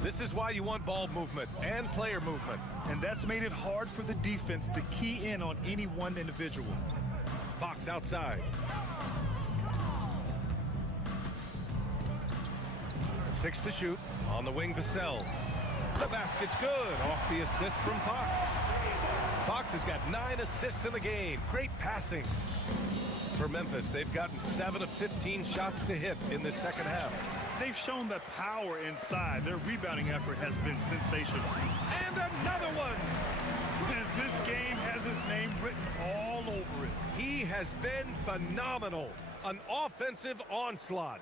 This is why you want ball movement and player movement. And that's made it hard for the defense to key in on any one individual. Fox outside. 6 to shoot. On the wing, Vassell. The basket's good. Off the assist from Fox. Fox has got 9 assists in the game. Great passing. For Memphis, they've gotten 7 of 15 shots to hit in the second half. They've shown the power inside. Their rebounding effort has been sensational. And another one! This game has his name written all over it. He has been phenomenal. An offensive onslaught.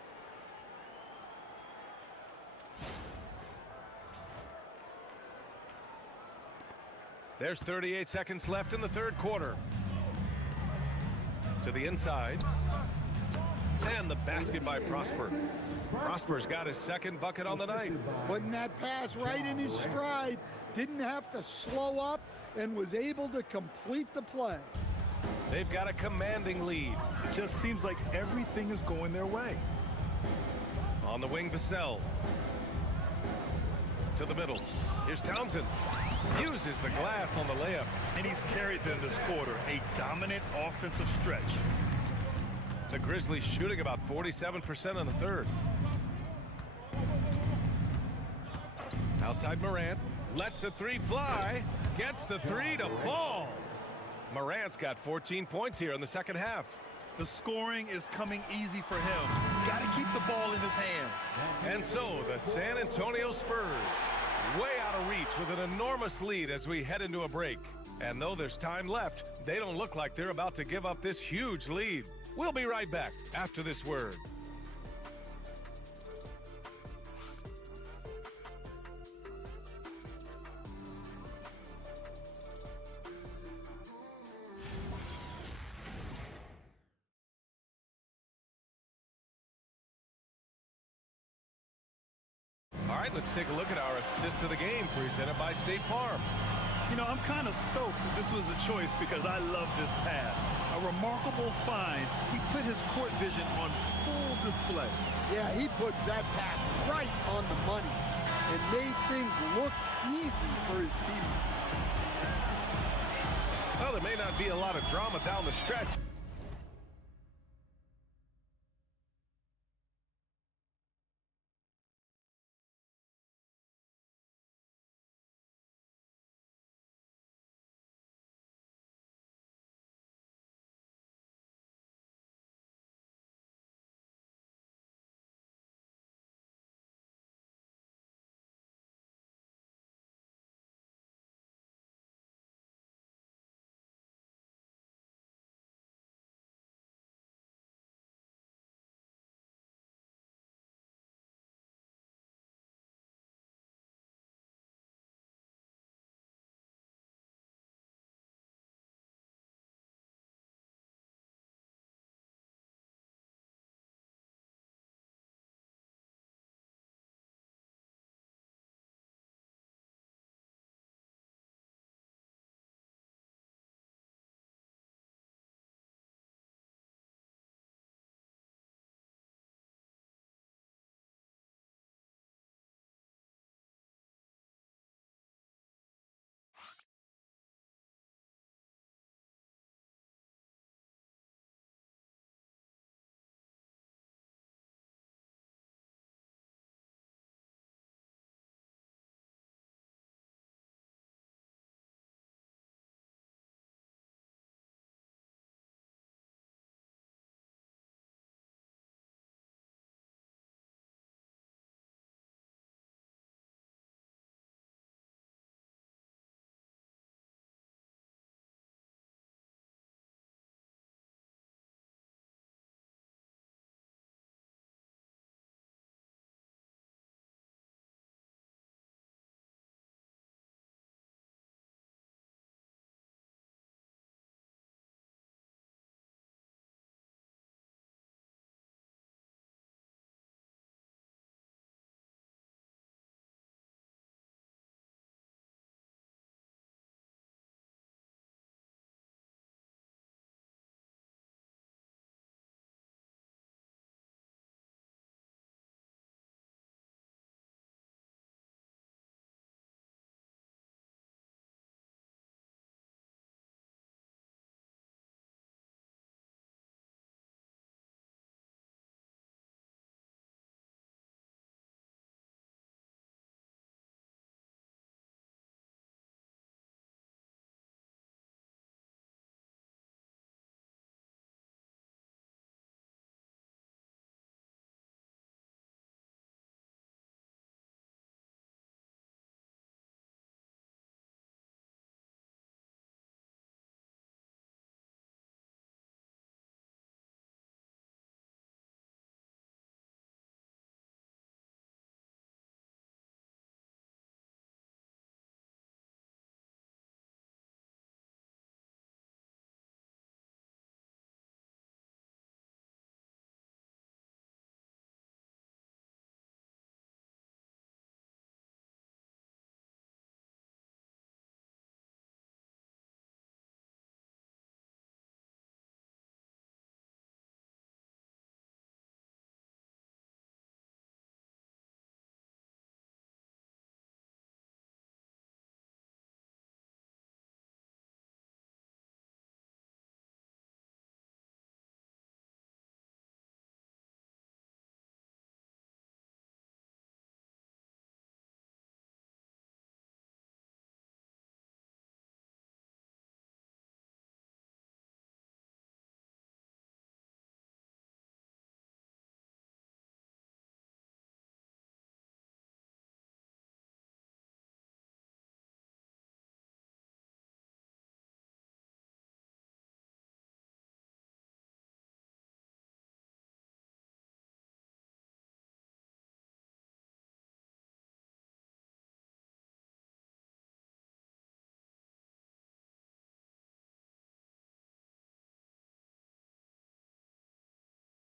There's 38 seconds left in the third quarter. To the inside. And the basket by Prosper. Prosper's got his second bucket on the night. Putting that pass right in his stride. Didn't have to slow up and was able to complete the play. They've got a commanding lead. It just seems like everything is going their way. On the wing, Vassell. To the middle. Here's Townsend. Uses the glass on the layup. And he's carried them this quarter. A dominant offensive stretch. The Grizzlies shooting about 47% in the third. Outside Morant. Lets the three fly. Gets the three to fall. Morant's got 14 points here in the second half. The scoring is coming easy for him. Got to keep the ball in his hands. And so the San Antonio Spurs, way out of reach with an enormous lead as we head into a break. And though there's time left, they don't look like they're about to give up this huge lead. We'll be right back after this word. All right, let's take a look at our assist of the game presented by State Farm. You know, I'm kind of stoked that this was a choice because I love this pass. A remarkable find. He put his court vision on full display. Yeah, he puts that pass right on the money and made things look easy for his team. Well, there may not be a lot of drama down the stretch.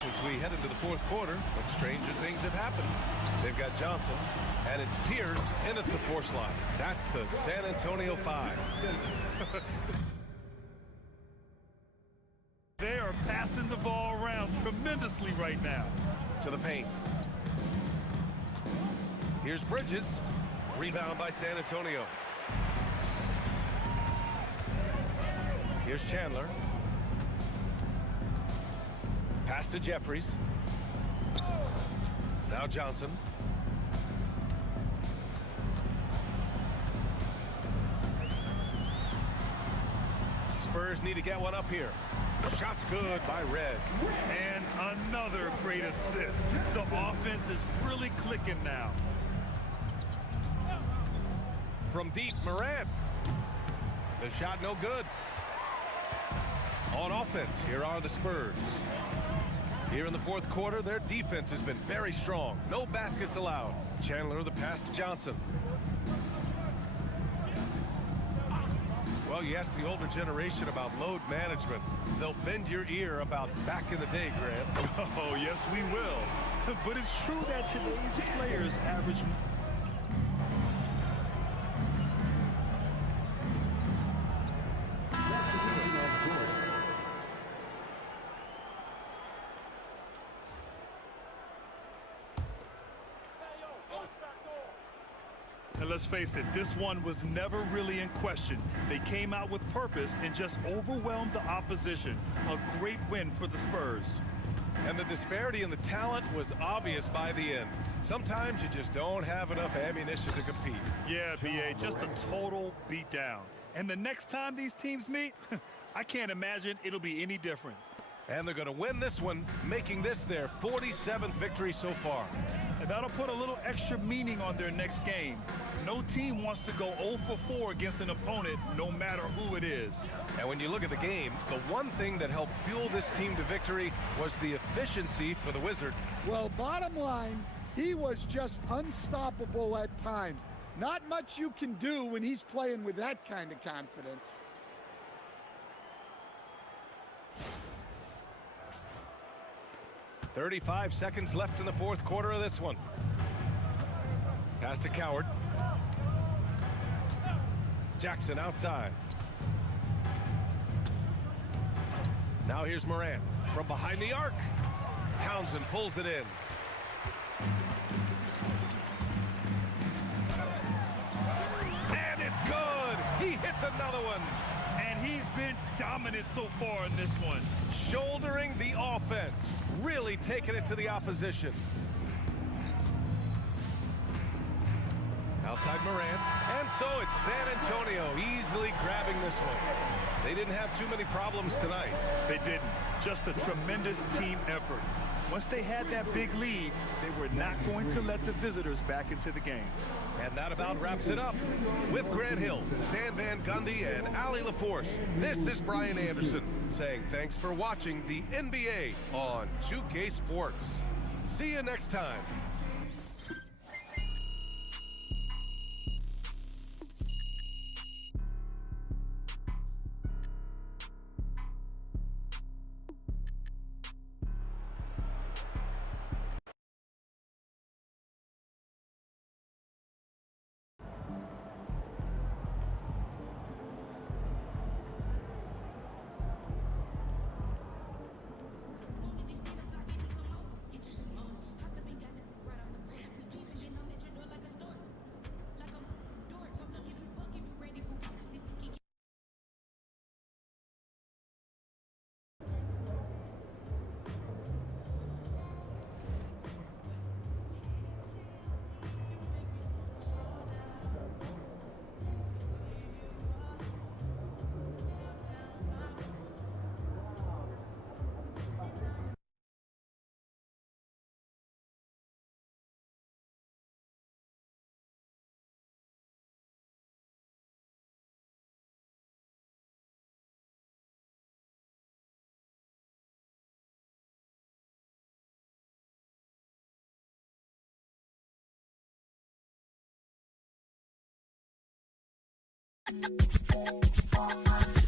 As we head into the fourth quarter, but stranger things have happened. They've got Johnson, and it's Pierce in at the force line. That's the San Antonio 5. They are passing the ball around tremendously right now. To the paint. Here's Bridges. Rebound by San Antonio. Here's Chandler. Pass to Jeffries. Now Johnson. Spurs need to get one up here. Shot's good by Red. And another great assist. The offense is really clicking now. From deep, Morant. The shot no good. On offense, here are the Spurs. Here in the fourth quarter, their defense has been very strong. No baskets allowed. Chandler the pass to Johnson. Well, you ask the older generation about load management. They'll bend your ear about back in the day, Grant. Oh, yes, we will. But it's true that today's players average... And let's face it, this one was never really in question. They came out with purpose and just overwhelmed the opposition. A great win for the Spurs. And the disparity in the talent was obvious by the end. Sometimes you just don't have enough ammunition to compete. Yeah, B.A., just a total beatdown. And the next time these teams meet, I can't imagine it'll be any different. And they're going to win this one, making this their 47th victory so far. And that'll put a little extra meaning on their next game. No team wants to go 0 for 4 against an opponent, no matter who it is. And when you look at the game, the one thing that helped fuel this team to victory was the efficiency for the Wizard. Well, bottom line, he was just unstoppable at times. Not much you can do when he's playing with that kind of confidence. "35 seconds left in the fourth quarter of this one. Pass to Coward. Jackson outside. Now here's Morant from behind the arc. Townsend pulls it in. And it's good. He hits another one. And he's been dominant so far in this one. Shouldering the offense. Really taking it to the opposition. Outside Morant. And so it's San Antonio easily grabbing this one. They didn't have too many problems tonight. They didn't. Just a tremendous team effort. Once they had that big lead, they were not going to let the visitors back into the game. And that about wraps it up. With Grant Hill, Stan Van Gundy, and Allie LaForce, this is Brian Anderson saying thanks for watching the NBA on 2K Sports. See you next time. Thank you.